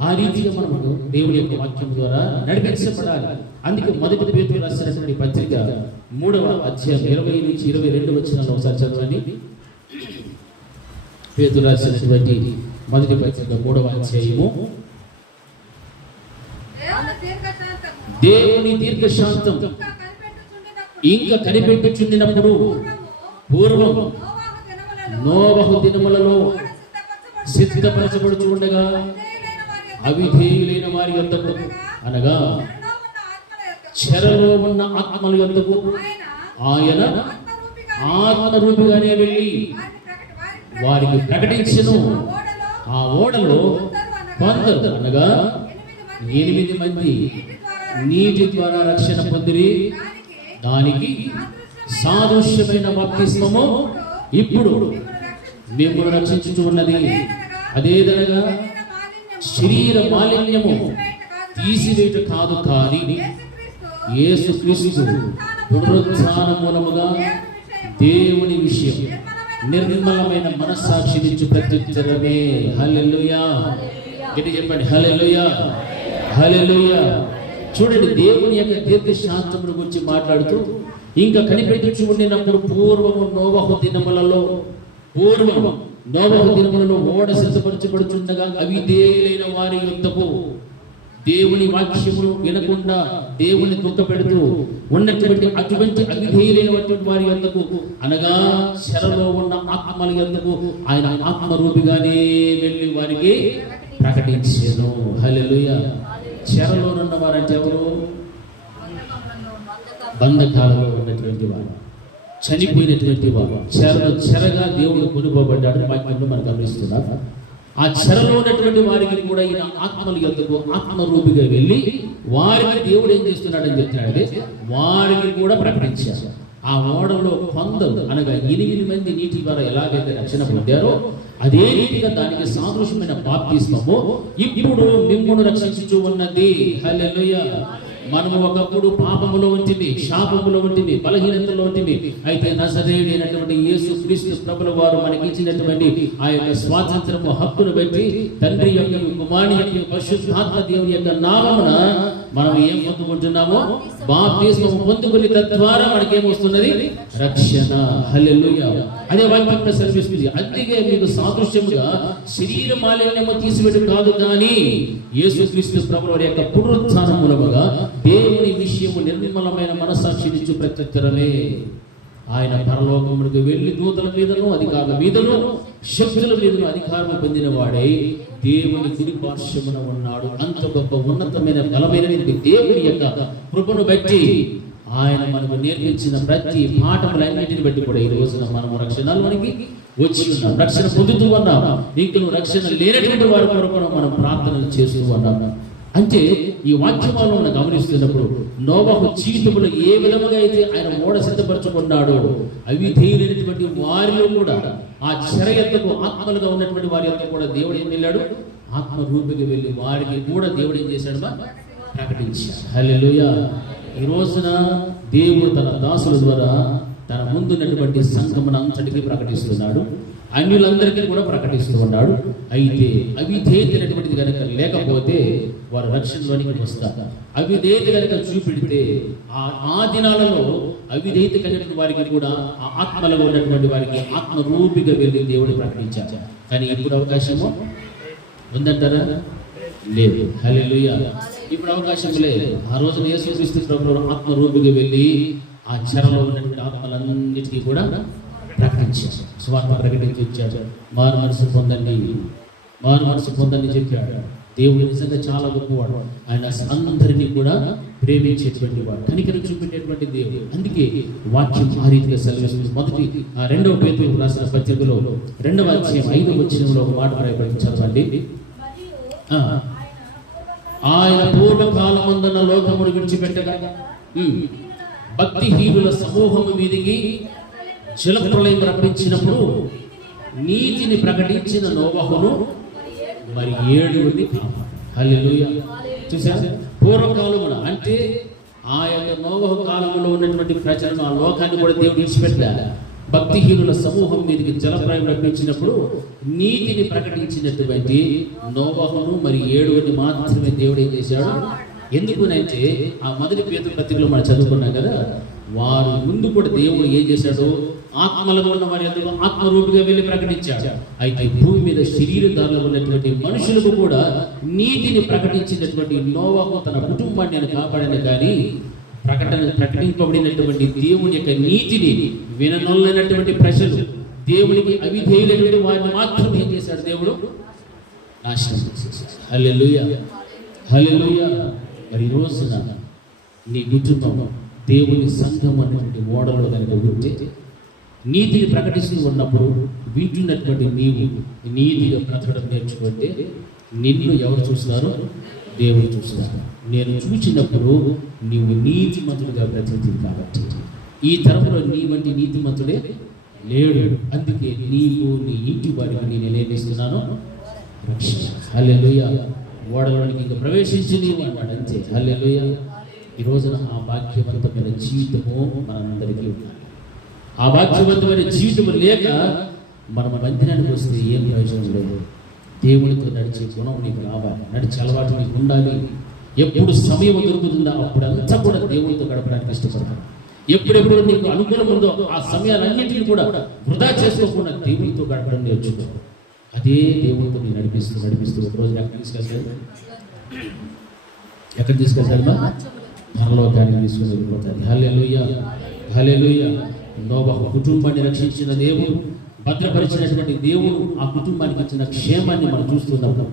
ఆ రీతిగా మనము దేవుని యొక్క వాక్యం ద్వారా నడిపించబడాలి. అందుకే మొదటి పేతురు రాసినటువంటి పత్రిక 3వ అధ్యాయం 20 నుంచి 22 వచనాలు ఒకసారి చదవండి. పేతురు రాసినటువంటి మొదటి పత్రిక 3వ అధ్యాయము. దేవుని దీర్ఘశాంతం ఇంకా కనిపెట్టుచుండినప్పుడు పూర్వం నోవహు దినములలో సిద్ధపరచబడుచు ఉండగా అవిధేయులైన వారి యొద్దకు అనగా చెరలో ఉన్న ఆత్మల యొద్దకు ఆయన ఆత్మరూపిగానే వెళ్ళి వారికి ప్రకటించెను. ఆ ఓడలో కొందరు అనగా 8 మంది నీటి ద్వారా రక్షణ పొందిరి. దానికి సాదృశ్యమైన బాప్తిస్మము ఇప్పుడు మిమ్మల్ని రక్షించుచు ఉన్నది. అదేదనగా శరీర మాలిన్యము తీసివేట కాదు, కానీ యేసుక్రీస్తు పునరుత్థాన మూలముగా దేవుని విషయం నిర్మలమైన మనస్సాక్షినిచ్చు ప్రత్యుత్తరమే. హల్లెలూయా. గట్టి చెప్పండి, హల్లెలూయా, హల్లెలూయా. చూడండి, దేవుని యొక్క దీర్ఘశాంతమును గురించి మాట్లాడుతూ ఇంకా కనిపెట్టుచు ఉండినప్పుడు పూర్వము నోవహు దినములలో ఓడ సిద్ధపరచబడుచుండగా అవిధేయులైన వారి యొద్దకు, దేవుని వాక్యమును వినకుండా దేవుని దుఃఖపెడుతూ ఉన్నటువంటి అటువంటి అవిధేయులైనటువంటి వారి యొద్దకు అనగా చెరలో ఉన్న ఆత్మల యొద్దకు ఆయన ఆత్మరూపిగానే వెళ్ళి వారికి ప్రకటించెను. హల్లెలూయా. చెరలో ఉన్న వారంటే ఎవరు? బంధకాలలో ఉన్నటువంటి వారు, చనిపోయినటువంటి వారు. చెరగా దేవుడు కొనుకోబడ్డాడు వాక్యంలో మనం గమనిస్తున్నాం. ఆ చెరలో ఉన్నటువంటి వారికి కూడా ఈయన ఆత్మల యొద్దకు ఆత్మరూపిగా వెళ్ళి వారికి దేవుడు ఏం చేస్తున్నాడని చెప్తున్నాడంటే వారికి కూడా ప్రకటించారు. ఆ ఓడలో కొందరు అనగా 8 మంది నీటి ద్వారా ఎలాగైతే రక్షణ పొందారో అదే రీతిగా దానికి సాదృశ్యమైన బాప్తిస్మము ఇప్పుడు మిమ్మును రక్షించుచు ఉన్నది. హల్లెలూయా. మనము ఒకప్పుడు పాపములో ఉంటుంది, శాపములో ఉంటుంది, బలహీనతలో ఉంటుంది. అయితే నజరేయుడైనటువంటి యేసుక్రీస్తు ప్రభుల వారు మనకి ఇచ్చినటువంటి ఆ యొక్క స్వాతంత్రము హక్కును బట్టి తండ్రి యొక్క కుమారుని యొక్క పరిశుద్ధాత్మ దేవుని యొక్క నామమున మనం ఏం పొందుకుంటున్నామో బాప్తిస్మము పొందుకుని తద్వారా మనకేమొస్తున్నది? రక్షణ. హల్లెలూయా. అదే వాక్యం సెలవిస్తుంది. అందుకే మీకు సాదృశ్యముగా శరీర మాలిన్యము తీసివేయడం కాదు, కానీ యేసుక్రీస్తు ప్రభుల వారి యొక్క పునరుత్థాన మూలముగా దేవుని విషయము నిర్మలమైన మనస్సాక్షినిచ్చు ప్రత్యుత్తరమే. ఆయన పరలోకములకు వెళ్ళి దూతల మీదను అధికారుల మీదను శక్తుల మీదను అధికారము పొందిన వాడై దేవుని కుడి పార్శ్వమున ఉన్నాడు. అంత గొప్ప ఉన్నతమైన బలమైన దేవుని యొక్క కృపను బట్టి ఆయన మనకు నేర్పించిన ప్రతి పాఠములన్నిటిని బట్టి కూడా ఈ రోజున మనము రక్షణలోనికి వచ్చి ఉన్నాం, రక్షణ పొందుతూ ఉన్నాం. ఇంకా రక్షణ లేనటువంటి వారి కొరకు మనం ప్రార్థనలు చేస్తూ ఉన్నాం. అంటే ఈ వాక్యమాలను మనం గమనిస్తున్నప్పుడు నోవహు జీవితంలో ఏ విధముగా అయితే ఆయన ఓడ సిద్ధపరచుకున్నాడో అవిధేయులైనటువంటి వారిలో కూడా ఆ చెర యొద్దకు ఆత్మలుగా ఉన్నటువంటి వారి యొక్క కూడా దేవుడు ఏం వెళ్ళాడు? ఆత్మరూపికి వెళ్ళి వారికి కూడా దేవుడు ఏం చేశాడు? ప్రకటించాడు. హల్లెలూయా. ఈ రోజున దేవుడు తన దాసుల ద్వారా తన ముందున్నటువంటి సంఘమును అంతటికీ ప్రకటిస్తున్నాడు, అన్యులందరికీ కూడా ప్రకటిస్తూ ఉన్నాడు. అయితే అవిధేయతైనటువంటిది కనుక లేకపోతే వారు రక్షణలోనికి వస్తారు. అవిధేయత కనుక చూపెడితే ఆ దినాలలో అవిధేయత కలిగిన వారికి కూడా ఆ ఆత్మలో ఉన్నటువంటి వారికి ఆత్మరూపిగా వెళ్ళి దేవుడు ప్రకటించారు. కానీ ఇప్పుడు అవకాశము ఉందంటారా? లేదు. హల్లెలూయా. ఇప్పుడు అవకాశం లేదు. ఆ రోజు యేసుక్రీస్తు ప్రభువు ఆత్మరూపిగా వెళ్ళి ఆ చెరలో ఉన్నటువంటి ఆత్మలన్నిటికీ కూడా ప్రకటించారు, స్వార్థ ప్రకటించి ఇచ్చారు. మారు మనసు పొందని చెప్పాడు. దేవుడు నిజంగా చాలా గొప్పవాడు. ఆయన అందరినీ కూడా ప్రేమించేటువంటి వాడు, కనికరం చూపెట్టేటువంటి దేవుడు. అందుకే వాక్యం ఆ రీతిగా సెలవిస్తుంది. మొదటి 2వ పేతురు రాసిన పత్రికలో 2వ అధ్యాయం 5వ వచనంలో ఒక మాట రాయబడింది. ఆయన పూర్వకాలమందున లోకమును విడిచిపెట్టగా భక్తిహీనుల సమూహము మీదికి జలప్రళయం రప్పించినప్పుడు నీతిని ప్రకటించిన నోవహును మరి 7 కాపాడు. హల్లెలూయా. చూసారా? పూర్వకాలమున అంటే ఆ యొక్క నోవహు కాలంలో ఉన్నటువంటి ప్రజలను, ఆ లోకాన్ని కూడా దేవుడు విడిచిపెట్టాలి. భక్తిహీనుల సమూహం మీదకి జలప్రాయం రప్పించినప్పుడు నీతిని ప్రకటించినటువంటి నోవహును మరి 7 మాత్రమే దేవుడు ఏం చేశాడు? ఎందుకునంటే ఆ మొదటి పేతురు పత్రికలో మనం చదువుకున్నాం కదా, వారి ముందు కూడా దేవుడు ఏం చేశాడు? ఆత్మలలో ఉన్న వారి అందరూ ఆత్మరూపిగా వెళ్ళి ప్రకటించాడు. అయితే భూమి మీద శరీరధారులు ఉన్నటువంటి మనుషులకు కూడా నీతిని ప్రకటించినటువంటి నోవహు తన కుటుంబాన్ని ఆయన కాపాడని, కానీ ప్రకటింపబడినటువంటి దేవుని యొక్క నీతిని విననొల్లైనటువంటి ప్రజలు, దేవునికి అవిధేయులైనటువంటి వారిని మాత్రం ఏం చేశాడు? దేవుడు నాశనం చేసేసాడు. హల్లెలూయా, హల్లెలూయా. మరి ఈ రోజున నీ కుటుంబం దేవుని సంఘం అన్నటువంటి ఓడలో కనుక ఉంటే, నీతిని ప్రకటిస్తూ ఉన్నప్పుడు వింటున్నటువంటి నీవు నీతిగా బ్రతకడం నేర్చుకుంటే నిన్ను ఎవరు చూస్తున్నారు? దేవుడు చూస్తున్నారు. నేను చూసినప్పుడు నీవు నీతిమంతుడిగా బ్రతుకుతుంది. కాబట్టి ఈ తరంలో నీ వంటి నీతిమంతుడే లేడు. అందుకే నీకు నీ ఇంటి వారికి నేను నేర్పిస్తున్నాను రక్షణ. హల్లెలూయా. ఓడలోనికి ఇంకా ప్రవేశించి నీవు అన్నాడు, అంతే. హల్లెలూయా. ఈ రోజున ఆ భాగ్యవంతమైన జీవితము మనందరికీ ఉండాలి. ఆ భాగ్యవంతమైన జీవితం లేక మనం బంధనానికి వస్తే ఏం ప్రయోజనం లేదు. దేవునితో నడిచే గుణం నీకు రావాలి, నడిచే అలవాటు నీకు ఉండాలి. ఎప్పుడు సమయం దొరుకుతుందో అప్పుడంతా కూడా దేవునితో గడపడానికి ఇష్టపడతాను. ఎప్పుడెప్పుడు నీకు అనుకూలం ఉందో ఆ సమయాలన్నింటినీ కూడా వృధా చేసుకోకుండా దేవునితో గడపడం నేర్చుకో. అదే దేవునితో నేను నడిపిస్తూ ఒక రోజు ఎక్కడ తీసుకెళ్తాడు? పరలోకానికి తీసుకుని వెళ్ళిపోతాడు. హల్లెలూయా, హల్లెలూయా. నోవహు కుటుంబాన్ని రక్షించిన దేవుడు, భద్రపరిచినటువంటి దేవుడు ఆ కుటుంబానికి ఇచ్చిన క్షేమాన్ని మనం చూస్తున్నాము.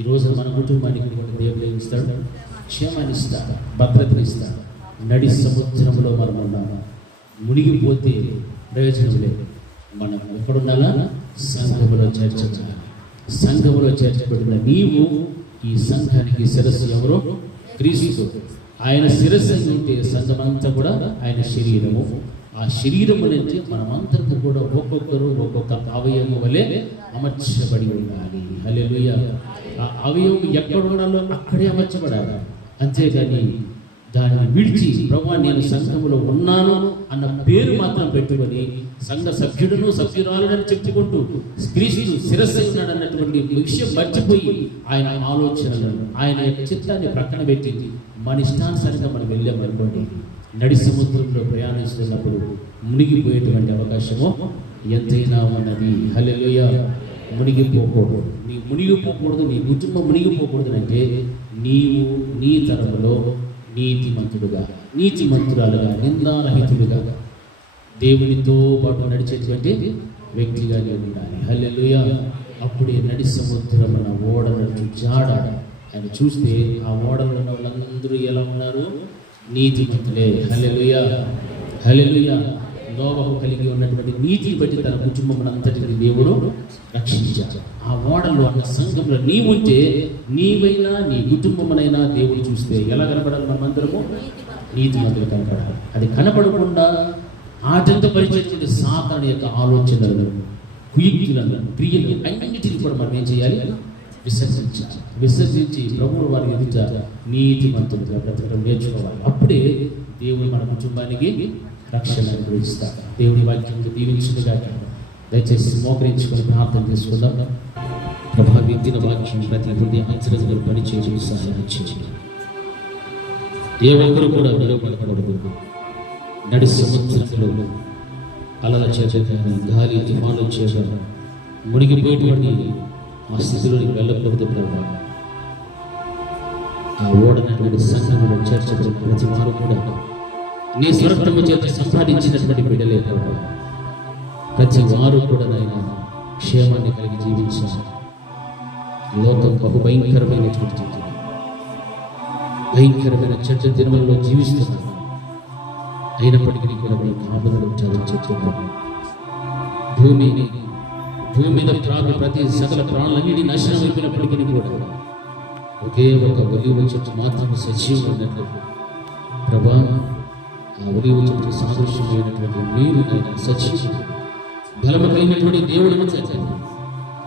ఈ రోజు మన కుటుంబానికి దేవుడు ఏం ఇస్తాడు? క్షేమాన్ని ఇస్తాడు, భద్రతని ఇస్తాడు. నడి సముద్రంలో మనం ఉన్నాము, మునిగిపోతే ప్రయోజనం లేదు. మనం ఎక్కడుండాలా? సంఘములో చేర్చబడాలి. సంఘములో చేర్చబడిన నీవు ఈ సంఘానికి శిరస్సు ఎవరు? క్రీస్తు. ఆయన శిరస్సు ఉంటే సంఘమంతా కూడా ఆయన శరీరము. ఆ శరీరము నుంచి మనమందరూ కూడా ఒక్కొక్కరు ఒక్కొక్క అవయవం వలె అమర్చబడి ఉండాలి. హల్లెలూయా. ఆ అవయవం ఎక్కడ ఉండాలో అక్కడే అమర్చబడాలి. అంతేగాని దాన్ని విడిచి ప్రభువా నేను సంఘములో ఉన్నాను అన్న పేరు మాత్రం పెట్టుకొని సంఘ సభ్యుడును సభ్యురాలని చెప్పుకుంటూ క్రీస్తు శిరస్సు ఉన్నాడు అన్నటువంటి విషయం మర్చిపోయి ఆయన ఆలోచనలను, ఆయన యొక్క చిత్తాన్ని ప్రక్కన పెట్టి మన ఇష్టానుసారంగా మనం వెళ్ళామనుకోండి, నడి సముద్రంలో ప్రయాణిస్తున్నప్పుడు మునిగిపోయేటువంటి అవకాశము ఎంతైనా ఉన్నది. హల్లెలూయా. మునిగిపోకూడదు. నీ మునిగిపోకూడదు, నీ కుటుంబం మునిగిపోకూడదు అంటే నీవు నీ తరములో నీతిమంతుడుగా, నీతిమంతురాలుగా, నిందారహితుడుగా దేవునితో పాటు నడిచేటువంటి వ్యక్తిగా నీవు ఉండాలి. హల్లెలూయా. అప్పుడే నడి సముద్రమున ఓడనట్టు జాడ ఆయన చూస్తే ఆ ఓడలో ఉన్న వాళ్ళందరూ ఎలా ఉన్నారు? నీతిమంతులే. హల్లెలూయా, హల్లెలూయా. నోవహు కలిగి ఉన్నటువంటి నీతిని బట్టి తన కుటుంబం అంతటిని దేవుడు రక్షించాడు. ఆ ఓడలో అన్న సంఘంలో నీవుంటే నీవైనా నీ కుటుంబమునైనా దేవుడు చూస్తే ఎలా కనపడాలి? మనమందరము నీతిమంతులు కనపడాలి. అది కనపడకుండా ఆటంకపరిచేటువంటి సాతాను యొక్క ఆలోచనలను, కుయుక్తులను, క్రియలు అన్నింటినీ కూడా మనం ఏం చేయాలి? విసర్జించి ప్రభువు వారి ఎదుట నీతిమంతులుగా బ్రతకడం నేర్చుకోవాలి. అప్పుడే దేవుడు మన కుటుంబానికి రక్షణ అనుగ్రహిస్తాడు. దేవుని వాక్యం దీవించుగా దయచేసి మోకరించుకొని ప్రార్థన చేసుకుందాం. ప్రభా విద్యన వాక్యం ప్రతి హృదయ అంతరంగంలో పనిచేసి సహాయం చేయండి. ఏ ఒక్కరు కూడా విలువపడకూడదు. నడి సముద్రంలో అలల చేత గాలి తుఫాను చేత మునిగిపోయేటువంటి ఆ స్థితిలోకి వెళ్ళకూడదు ప్రభా. ఆ ఓడనటువంటి సంఘంలో చేర్చబడిన ప్రతి వారు కూడా నీ స్వరక్తము చేత సంపాదించినటువంటి బిడ్డలే ప్రభా. ప్రతి వారు కూడా నాయన క్షేమాన్ని కలిగి జీవించారు. లోకం బహు భయంకరమైనటువంటి భయంకరమైన చెడ్డ దినములలో జీవిస్తున్నారు. అయినప్పటికీ కూడా మీ కాపుదలు చాలా చెప్తున్నారు. భూమి మీద ప్రతి సకల ప్రాణులన్నిటి నాశనం అయిపోయినప్పటికీ కూడా ఒకే ఒక ఒలీవ చెట్టు మాత్రం సజీవం ఉన్నట్లు ప్రభా. ఆ ఒలీవ చెట్టు సాదృశ్యమైనటువంటి మీరు సజీవం బలము కలిగినటువంటి దేవుడిని చేశారు.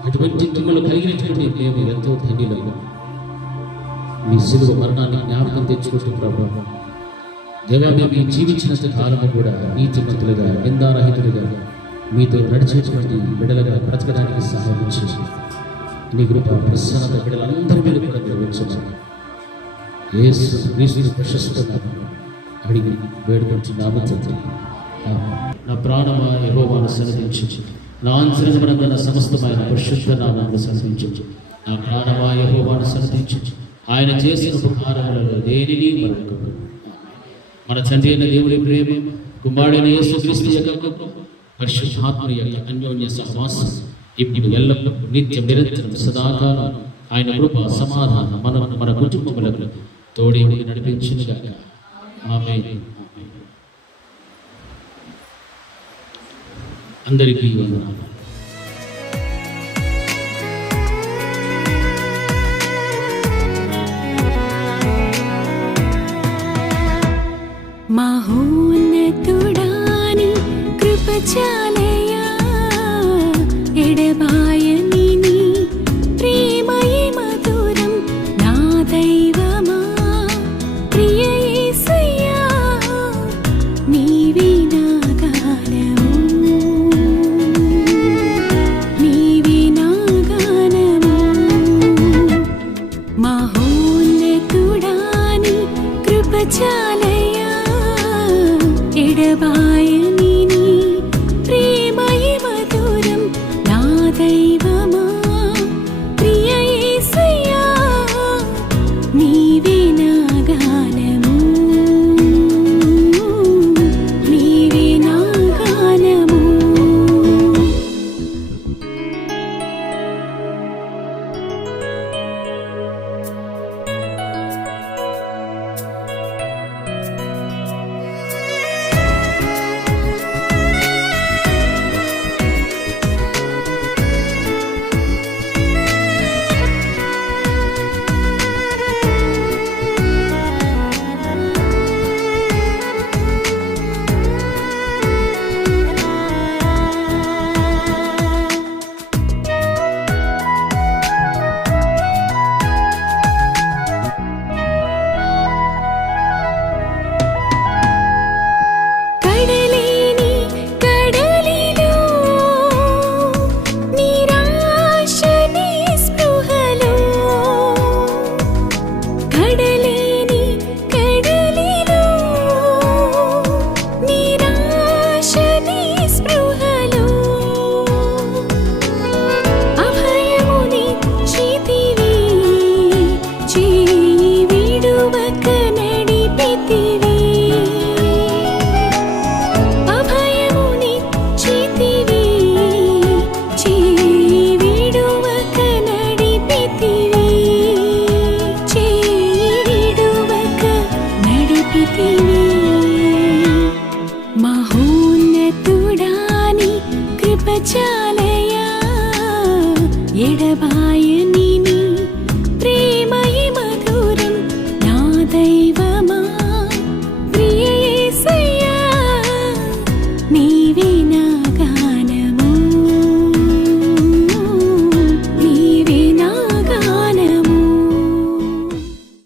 అటువంటి మిమ్మల్ని కలిగినటువంటి మేము ఎంతో ధన్యులు. మీ శిలువ మరణాన్ని జ్ఞాపకం తెచ్చుకుంటూ ప్రభా దేవా మేము జీవించినంత కాలము కూడా నీతిమంతులుగా, నిందారహితులుగా, మీతో నడిచేటువంటి బిడ్డలుగా బ్రతకడానికి సహాయం చేసి నీ కృప ప్రసన్నత బిడ్డలందరి మీద కూడా నిర్వహించవచ్చు. యేసు క్రీస్తు ప్రశస్త నామములో అడిగి వేడుకుంటున్నాము తండ్రి. నా ప్రాణమా యెహోవాను సన్నిధించు, నా అంతరంగమున సమస్తమైన పరిశుద్ధ నామమును సన్నిధించు. నా ప్రాణమా యెహోవాను సన్నిధించు, ఆయన చేసిన ఉపకారములలో దేనిని మరొకడు. మన తండ్రి అయిన దేవుడి ప్రేమ, కుమారుడైన యేసుక్రీస్తు యొక్క పరిశుద్ధాత్మ యొక్క అన్యోన్య సహవాసం ఇప్పుడు ఎల్లప్పుడూ నిత్యం నిరంతరం సదాకాలం ఆయన కృప సమాధానం మన కుటుంబములకు తోడి నడిపించునుగాక. ఆమేన్. అందరికీ వందనాలు. మహోన్నతుడాని కృప చాలయా, ఎడబాయని నీ ప్రేమయే మధురం. నా దైవమా ప్రియ యేసయ్యా, నీవే నా గానము, నీవే నా గానము. మహోన్నతుడాని కృప చాలయా, ఎడబాయని నీ ప్రేమయే మధురం. నా దైవమా ప్రియ యేసయ్యా, నీవే నా గానము, నీవే నా గానము. కడలేని కడలిలో నిరాశ నిస్పృహలో, కడలేని కడలిలో నిరాశ నిస్పృహలో, అభయమునిచ్చితివి, చేయి విడువక నడిపితివి. అభయమునిచ్చితివి, చేయి విడువక నడిపితివి, చేయి విడువక నడిపితివి. మహోన్నతుడాని కృప చాలయా, ఎడబాయ